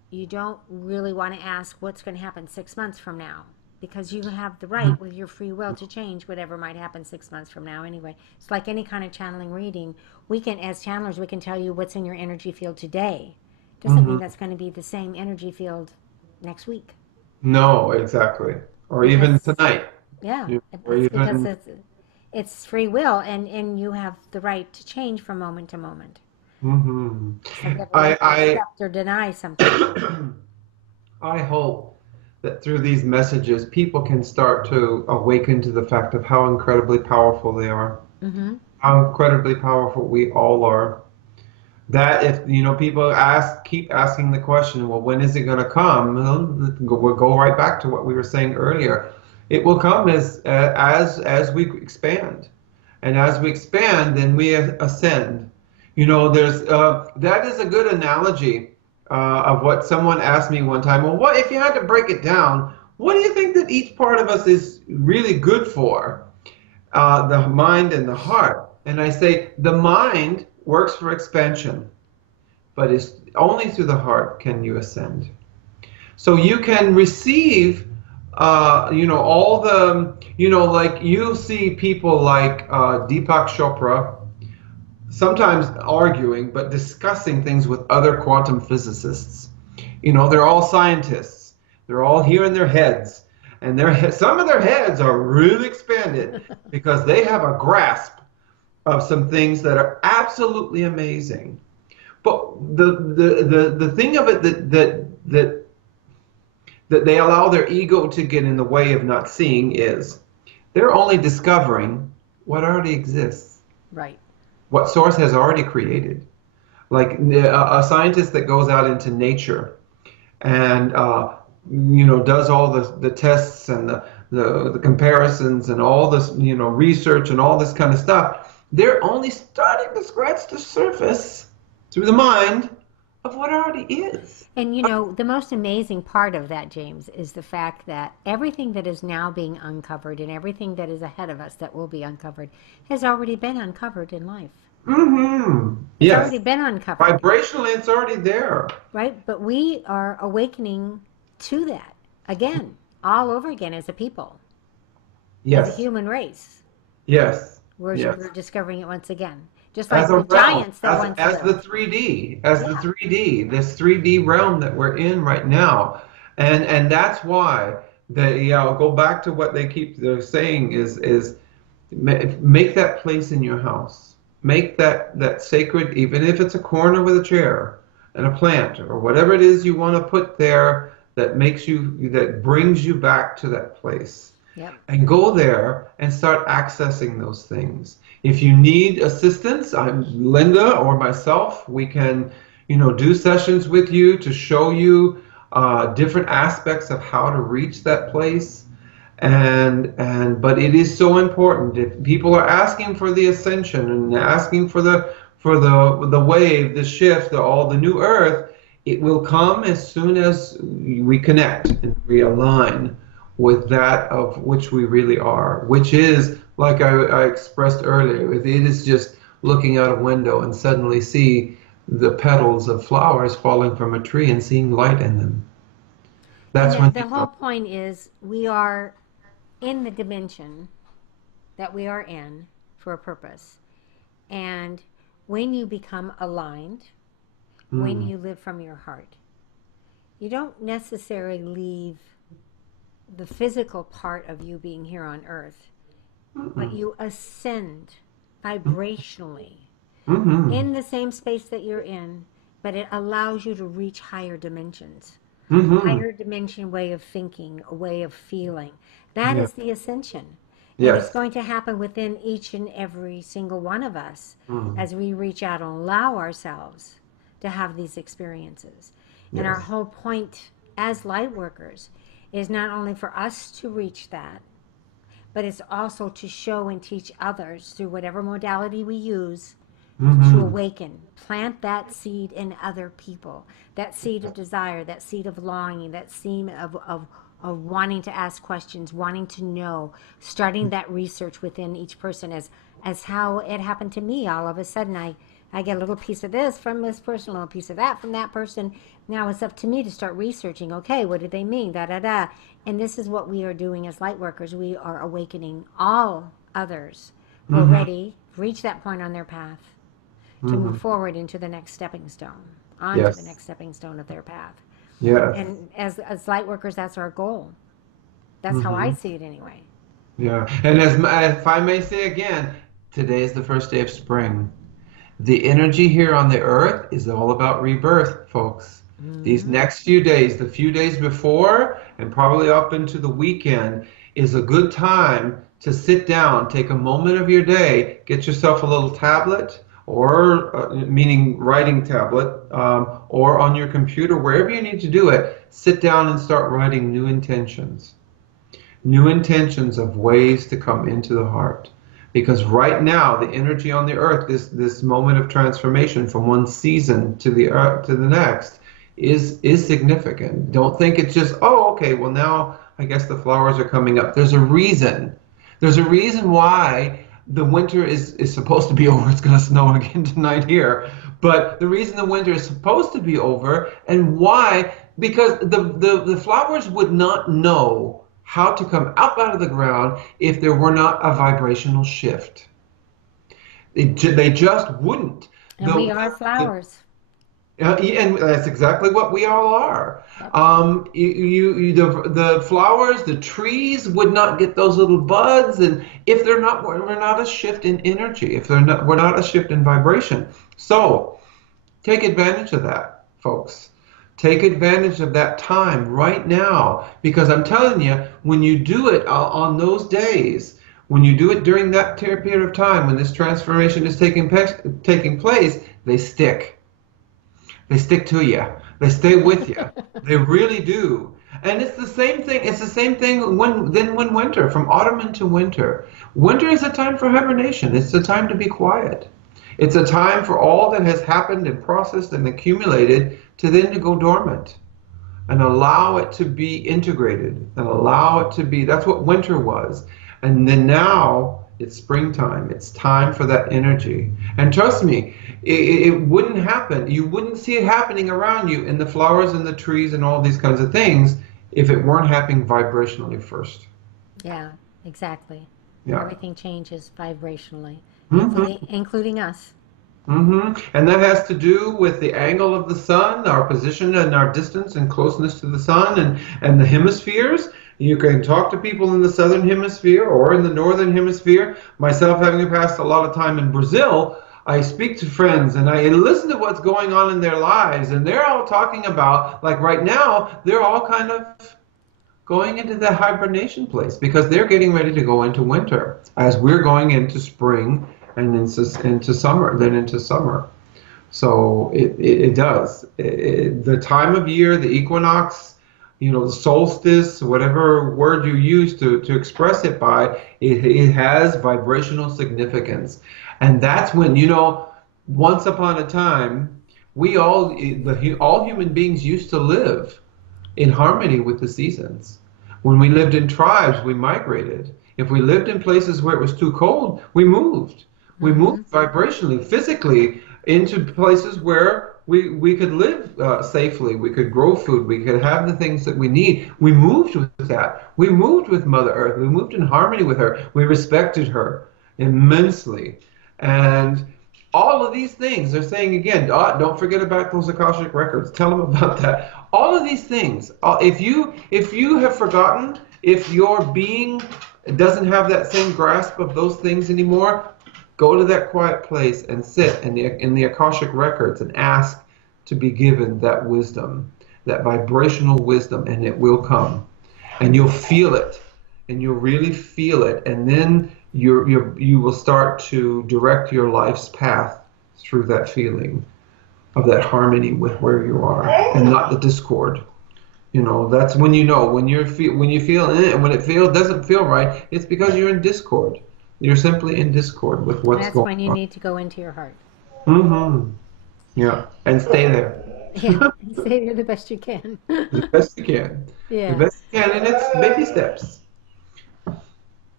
you don't really want to ask what's going to happen 6 months from now, because you have the right with your free will to change whatever might happen 6 months from now anyway. It's like any kind of channeling reading. We can, as channelers, we can tell you what's in your energy field today. Doesn't mean Mm-hmm. that's going to be the same energy field next week, No, exactly. Or even because tonight. yeah, Or it's because even. it's free will, and you have the right to change from moment to moment. Mm-hmm. It's like every I day you accept or deny something. I I hope that through these messages, people can start to awaken to the fact of how incredibly powerful they are, Mm-hmm. how incredibly powerful we all are. That if people keep asking the question, well, when is it going to come? Well, we'll go right back to what we were saying earlier. It will come as we expand, and as we expand, then we ascend. There's that is a good analogy of what someone asked me one time. Well, what if you had to break it down? What do you think that each part of us is really good for? The mind and the heart. And I say the mind works for expansion, but it's only through the heart can you ascend. So you can receive, all the, like you see people like Deepak Chopra sometimes arguing, but discussing things with other quantum physicists. They're all scientists. They're all here in their heads. And some of their heads are really expanded because they have a grasp of some things that are absolutely amazing. But the thing of it that they allow their ego to get in the way of not seeing is they're only discovering what already exists, Right. what source has already created. Like a scientist that goes out into nature and does all the tests and the comparisons and all this research and all this kind of stuff, they're only starting to scratch the surface through the mind of what already is. And the most amazing part of that, James, is the fact that everything that is now being uncovered and everything that is ahead of us that will be uncovered has already been uncovered in life. Mm-hmm. It's already Yes. been uncovered, Vibrationally, it's already there. right? But we are awakening to that again, all over again as a people, as a Yes. human race. Yes. We're Yes. discovering it once again. Just As like a the realm, giants that once as the lived. 3D, as the Yeah. 3D, this 3D realm that we're in right now. And that's why I'll go back to what they're saying is make that place in your house. Make that sacred, even if it's a corner with a chair and a plant or whatever it is you want to put there that brings you back to that place. Yep. And go there and start accessing those things. If you need assistance, I'm Linda or myself. We can, do sessions with you to show you different aspects of how to reach that place. But it is so important. If people are asking for the ascension and asking for the wave, the shift, all the new earth, it will come as soon as we connect and realign with that of which we really are, which is, like I expressed earlier, it is just looking out a window and suddenly see the petals of flowers falling from a tree and seeing light in them. And That's when you the whole know. point is we are in the dimension that we are in for a purpose. And when you become aligned, when Mm, you live from your heart, you don't necessarily leave the physical part of you being here on earth, but mm-mm, you ascend vibrationally mm-hmm, in the same space that you're in, but it allows you to reach higher dimensions, a mm-hmm. higher dimension way of thinking, a way of feeling. That Yeah. is the ascension. And it's Yes. going to happen within each and every single one of us Mm, as we reach out and allow ourselves to have these experiences. And our yes. whole point as light workers is not only for us to reach that, but it's also to show and teach others through whatever modality we use to Mm-hmm. awaken. Plant that seed in other people. That seed of desire, that seed of longing, that seed of wanting to ask questions, wanting to know, starting that research within each person as how it happened to me. All of a sudden I get a little piece of this from this person, a little piece of that from that person. Now it's up to me to start researching. Okay, what did they mean? Da da da. And this is what we are doing as light workers. We are awakening all others who are Mm-hmm. ready, reach that point on their path to move Mm-hmm. forward into the next stepping stone, onto the Yes. next stepping stone of their path. Yes. And as light workers, that's our goal. That's how I Mm-hmm. see it anyway. Yeah. And if I may say again, today is the first day of spring. The energy here on the earth is all about rebirth, folks. These Mm-hmm. next few days, the few days before, and probably up into the weekend, is a good time to sit down, take a moment of your day, get yourself a little tablet, or meaning writing tablet, or on your computer, wherever you need to do it, sit down and start writing new intentions of ways to come into the heart. Because right now, the energy on the earth, this moment of transformation from one season to the to the next, is significant. Don't think it's just, oh, okay, well now I guess the flowers are coming up. There's a reason. There's a reason why the winter is supposed to be over. It's going to snow again tonight here. But the reason the winter is supposed to be over, and why, because the flowers would not know how to come up out of the ground if there were not a vibrational shift. They just wouldn't. And we are The, flowers. and that's exactly what we all are. Yep. The flowers, the trees would not get those little buds, and if they're not, we're not a shift in energy. If they're not, we're not a shift in vibration. So take advantage of that, folks. Take advantage of that time right now, because I'm telling you, when you do it on those days, when you do it during that period of time, when this transformation is taking place, they stick. They stick to you. They stay with you. They really do. And it's the same thing. It's the same thing when winter, from autumn into winter. Winter is a time for hibernation. It's a time to be quiet. It's a time for all that has happened and processed and accumulated to then to go dormant and allow it to be integrated and allow it to be. That's what winter was. And then now it's springtime. It's time for that energy. And trust me, it wouldn't happen. You wouldn't see it happening around you in the flowers and the trees and all these kinds of things if it weren't happening vibrationally first. Yeah, exactly. Yeah. Everything changes vibrationally, Hmm. including us. And that has to do with the angle of the sun, our position and our distance and closeness to the sun and the hemispheres. You can talk to people in the southern hemisphere or in the northern hemisphere. Myself, having passed a lot of time in Brazil, I speak to friends and I listen to what's going on in their lives. And they're all talking about, like right now, they're all kind of going into the hibernation place because they're getting ready to go into winter as we're going into spring and into summer, then into summer. So it does. The time of year, the equinox, the solstice, whatever word you use to express it by, it has vibrational significance. And that's when, once upon a time, all human beings used to live in harmony with the seasons. When we lived in tribes, we migrated. If we lived in places where it was too cold, we moved. We moved vibrationally, physically, into places where we could live safely. We could grow food. We could have the things that we need. We moved with that. We moved with Mother Earth. We moved in harmony with her. We respected her immensely. And all of these things, they're saying again, don't forget about those Akashic records. Tell them about that. All of these things, if you have forgotten, if your being doesn't have that same grasp of those things anymore, go to that quiet place and sit in the Akashic records and ask to be given that wisdom, that vibrational wisdom, and it will come. And you'll feel it, and you'll really feel it, and then you will start to direct your life's path through that feeling of that harmony with where you are and not the discord. You know, that's when you know when you feel and when it doesn't feel right, it's because you're in discord. You're simply in discord with what's That's going when you on. need to go into your heart. Mm-hmm. Yeah, and stay there. Yeah, stay there the best you can. The best you can. The Yeah. best you can, and it's baby steps.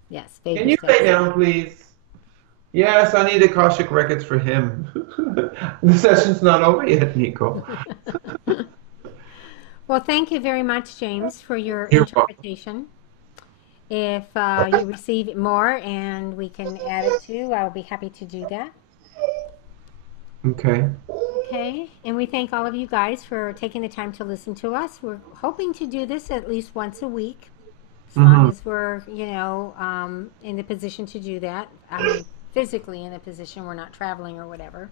Yes, Can baby you lay steps. down, please? Yes, I need Akashic records for him. The session's not over yet, Nico. Well, thank you very much, James, for your You're welcome. interpretation. If you receive more and we can add it to, I'll be happy to do that. Okay. Okay, and we thank all of you guys for taking the time to listen to us. We're hoping to do this at least once a week, as long Mm-hmm. as we're, in the position to do that. I mean, physically in the position, we're not traveling or whatever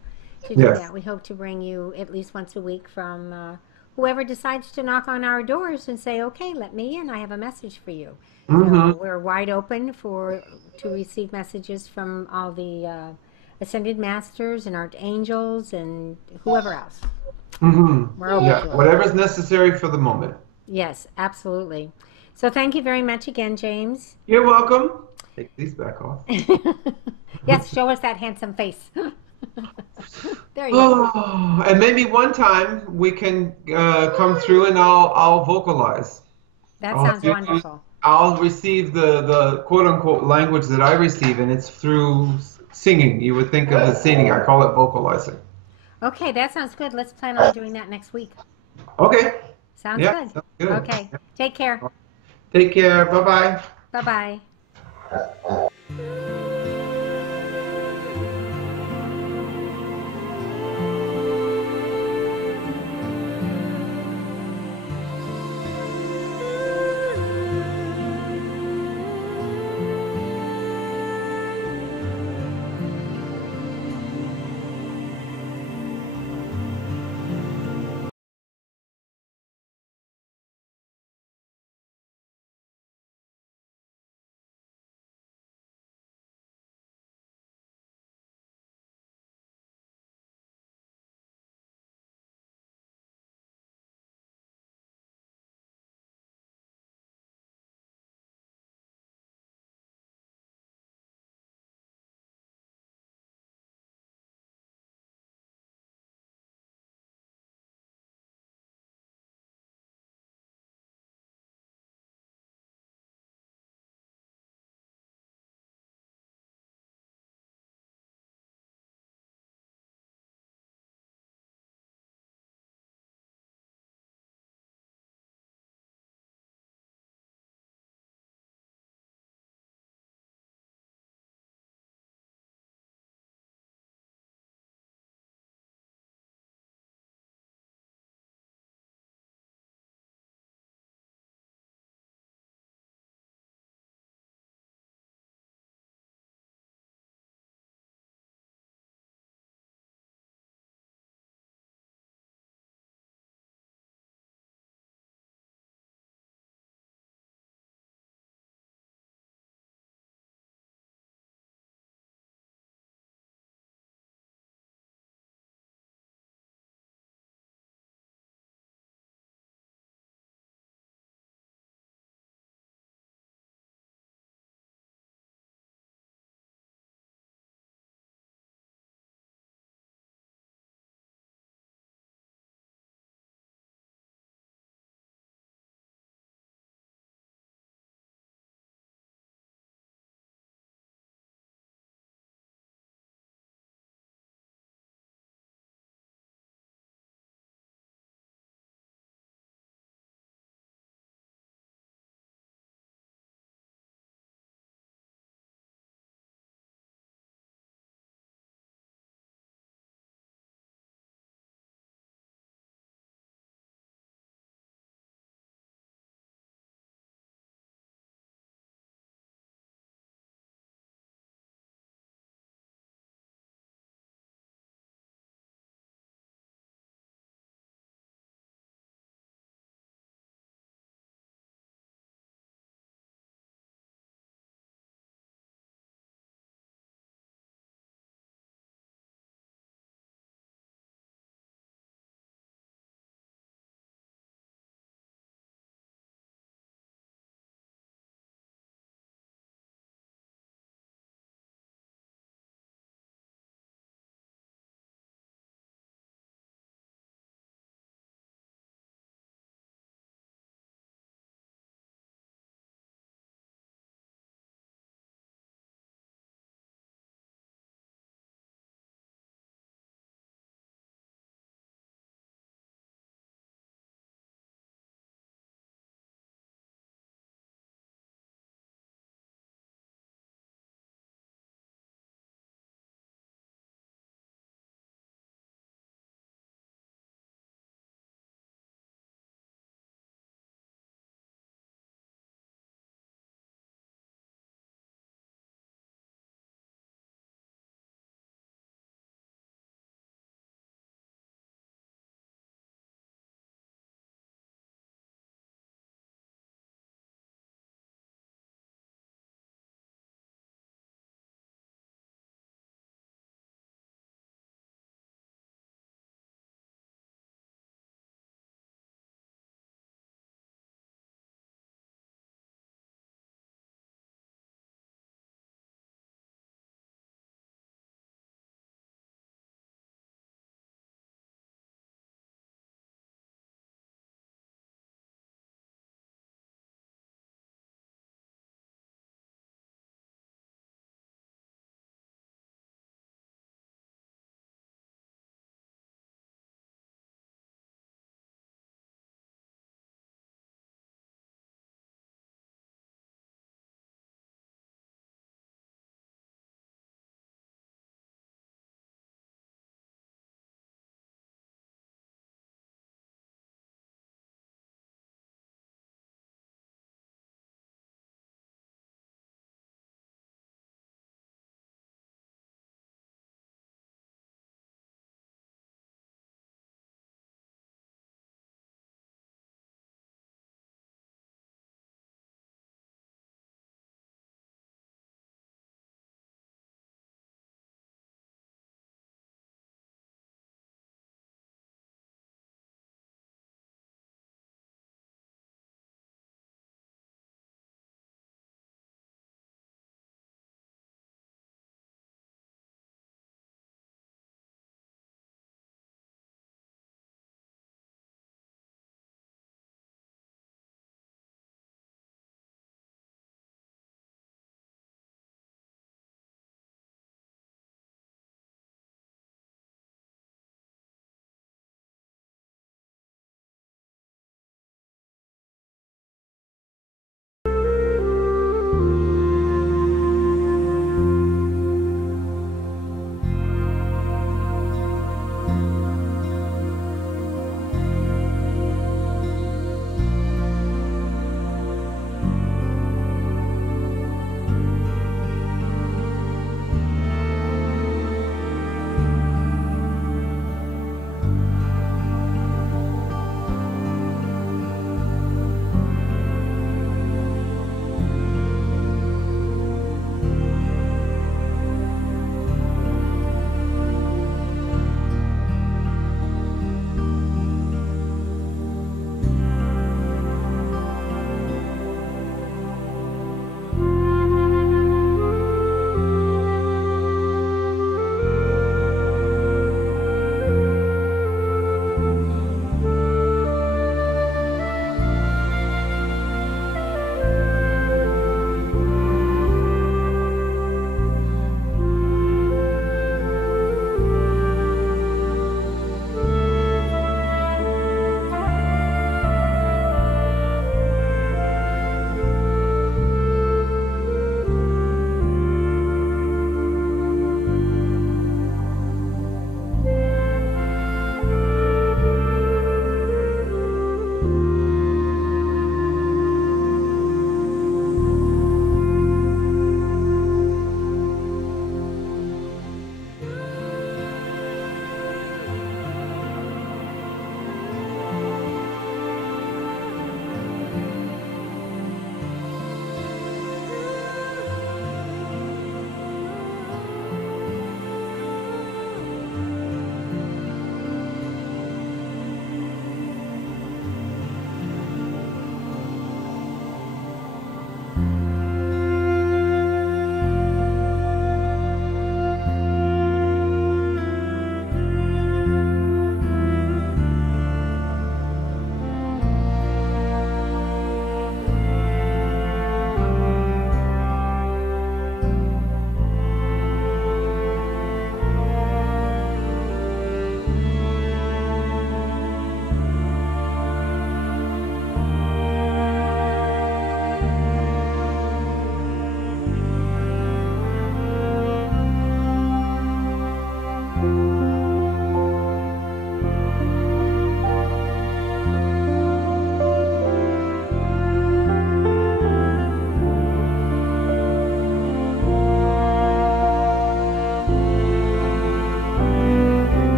to do Yes. that. We hope to bring you at least once a week from whoever decides to knock on our doors and say, "Okay, let me in. I have a message for you." Mm-hmm. So we're wide open to receive messages from all the ascended masters and archangels and whoever else. We're Mm-hmm. open Yeah, to it. whatever's necessary for the moment. Yes, absolutely. So thank you very much again, James. You're welcome. Take these back off. Yes, show us that handsome face. There you go. Oh, and maybe one time we can come through and I'll vocalize. That I'll sounds do, wonderful. I'll receive the quote unquote language that I receive, and it's through singing. You would think of it as singing. I call it vocalizing. Okay, that sounds good. Let's plan on doing that next week. Okay. Sounds Yeah, good. sounds good. Okay, take care. Take care. Bye bye. Bye bye.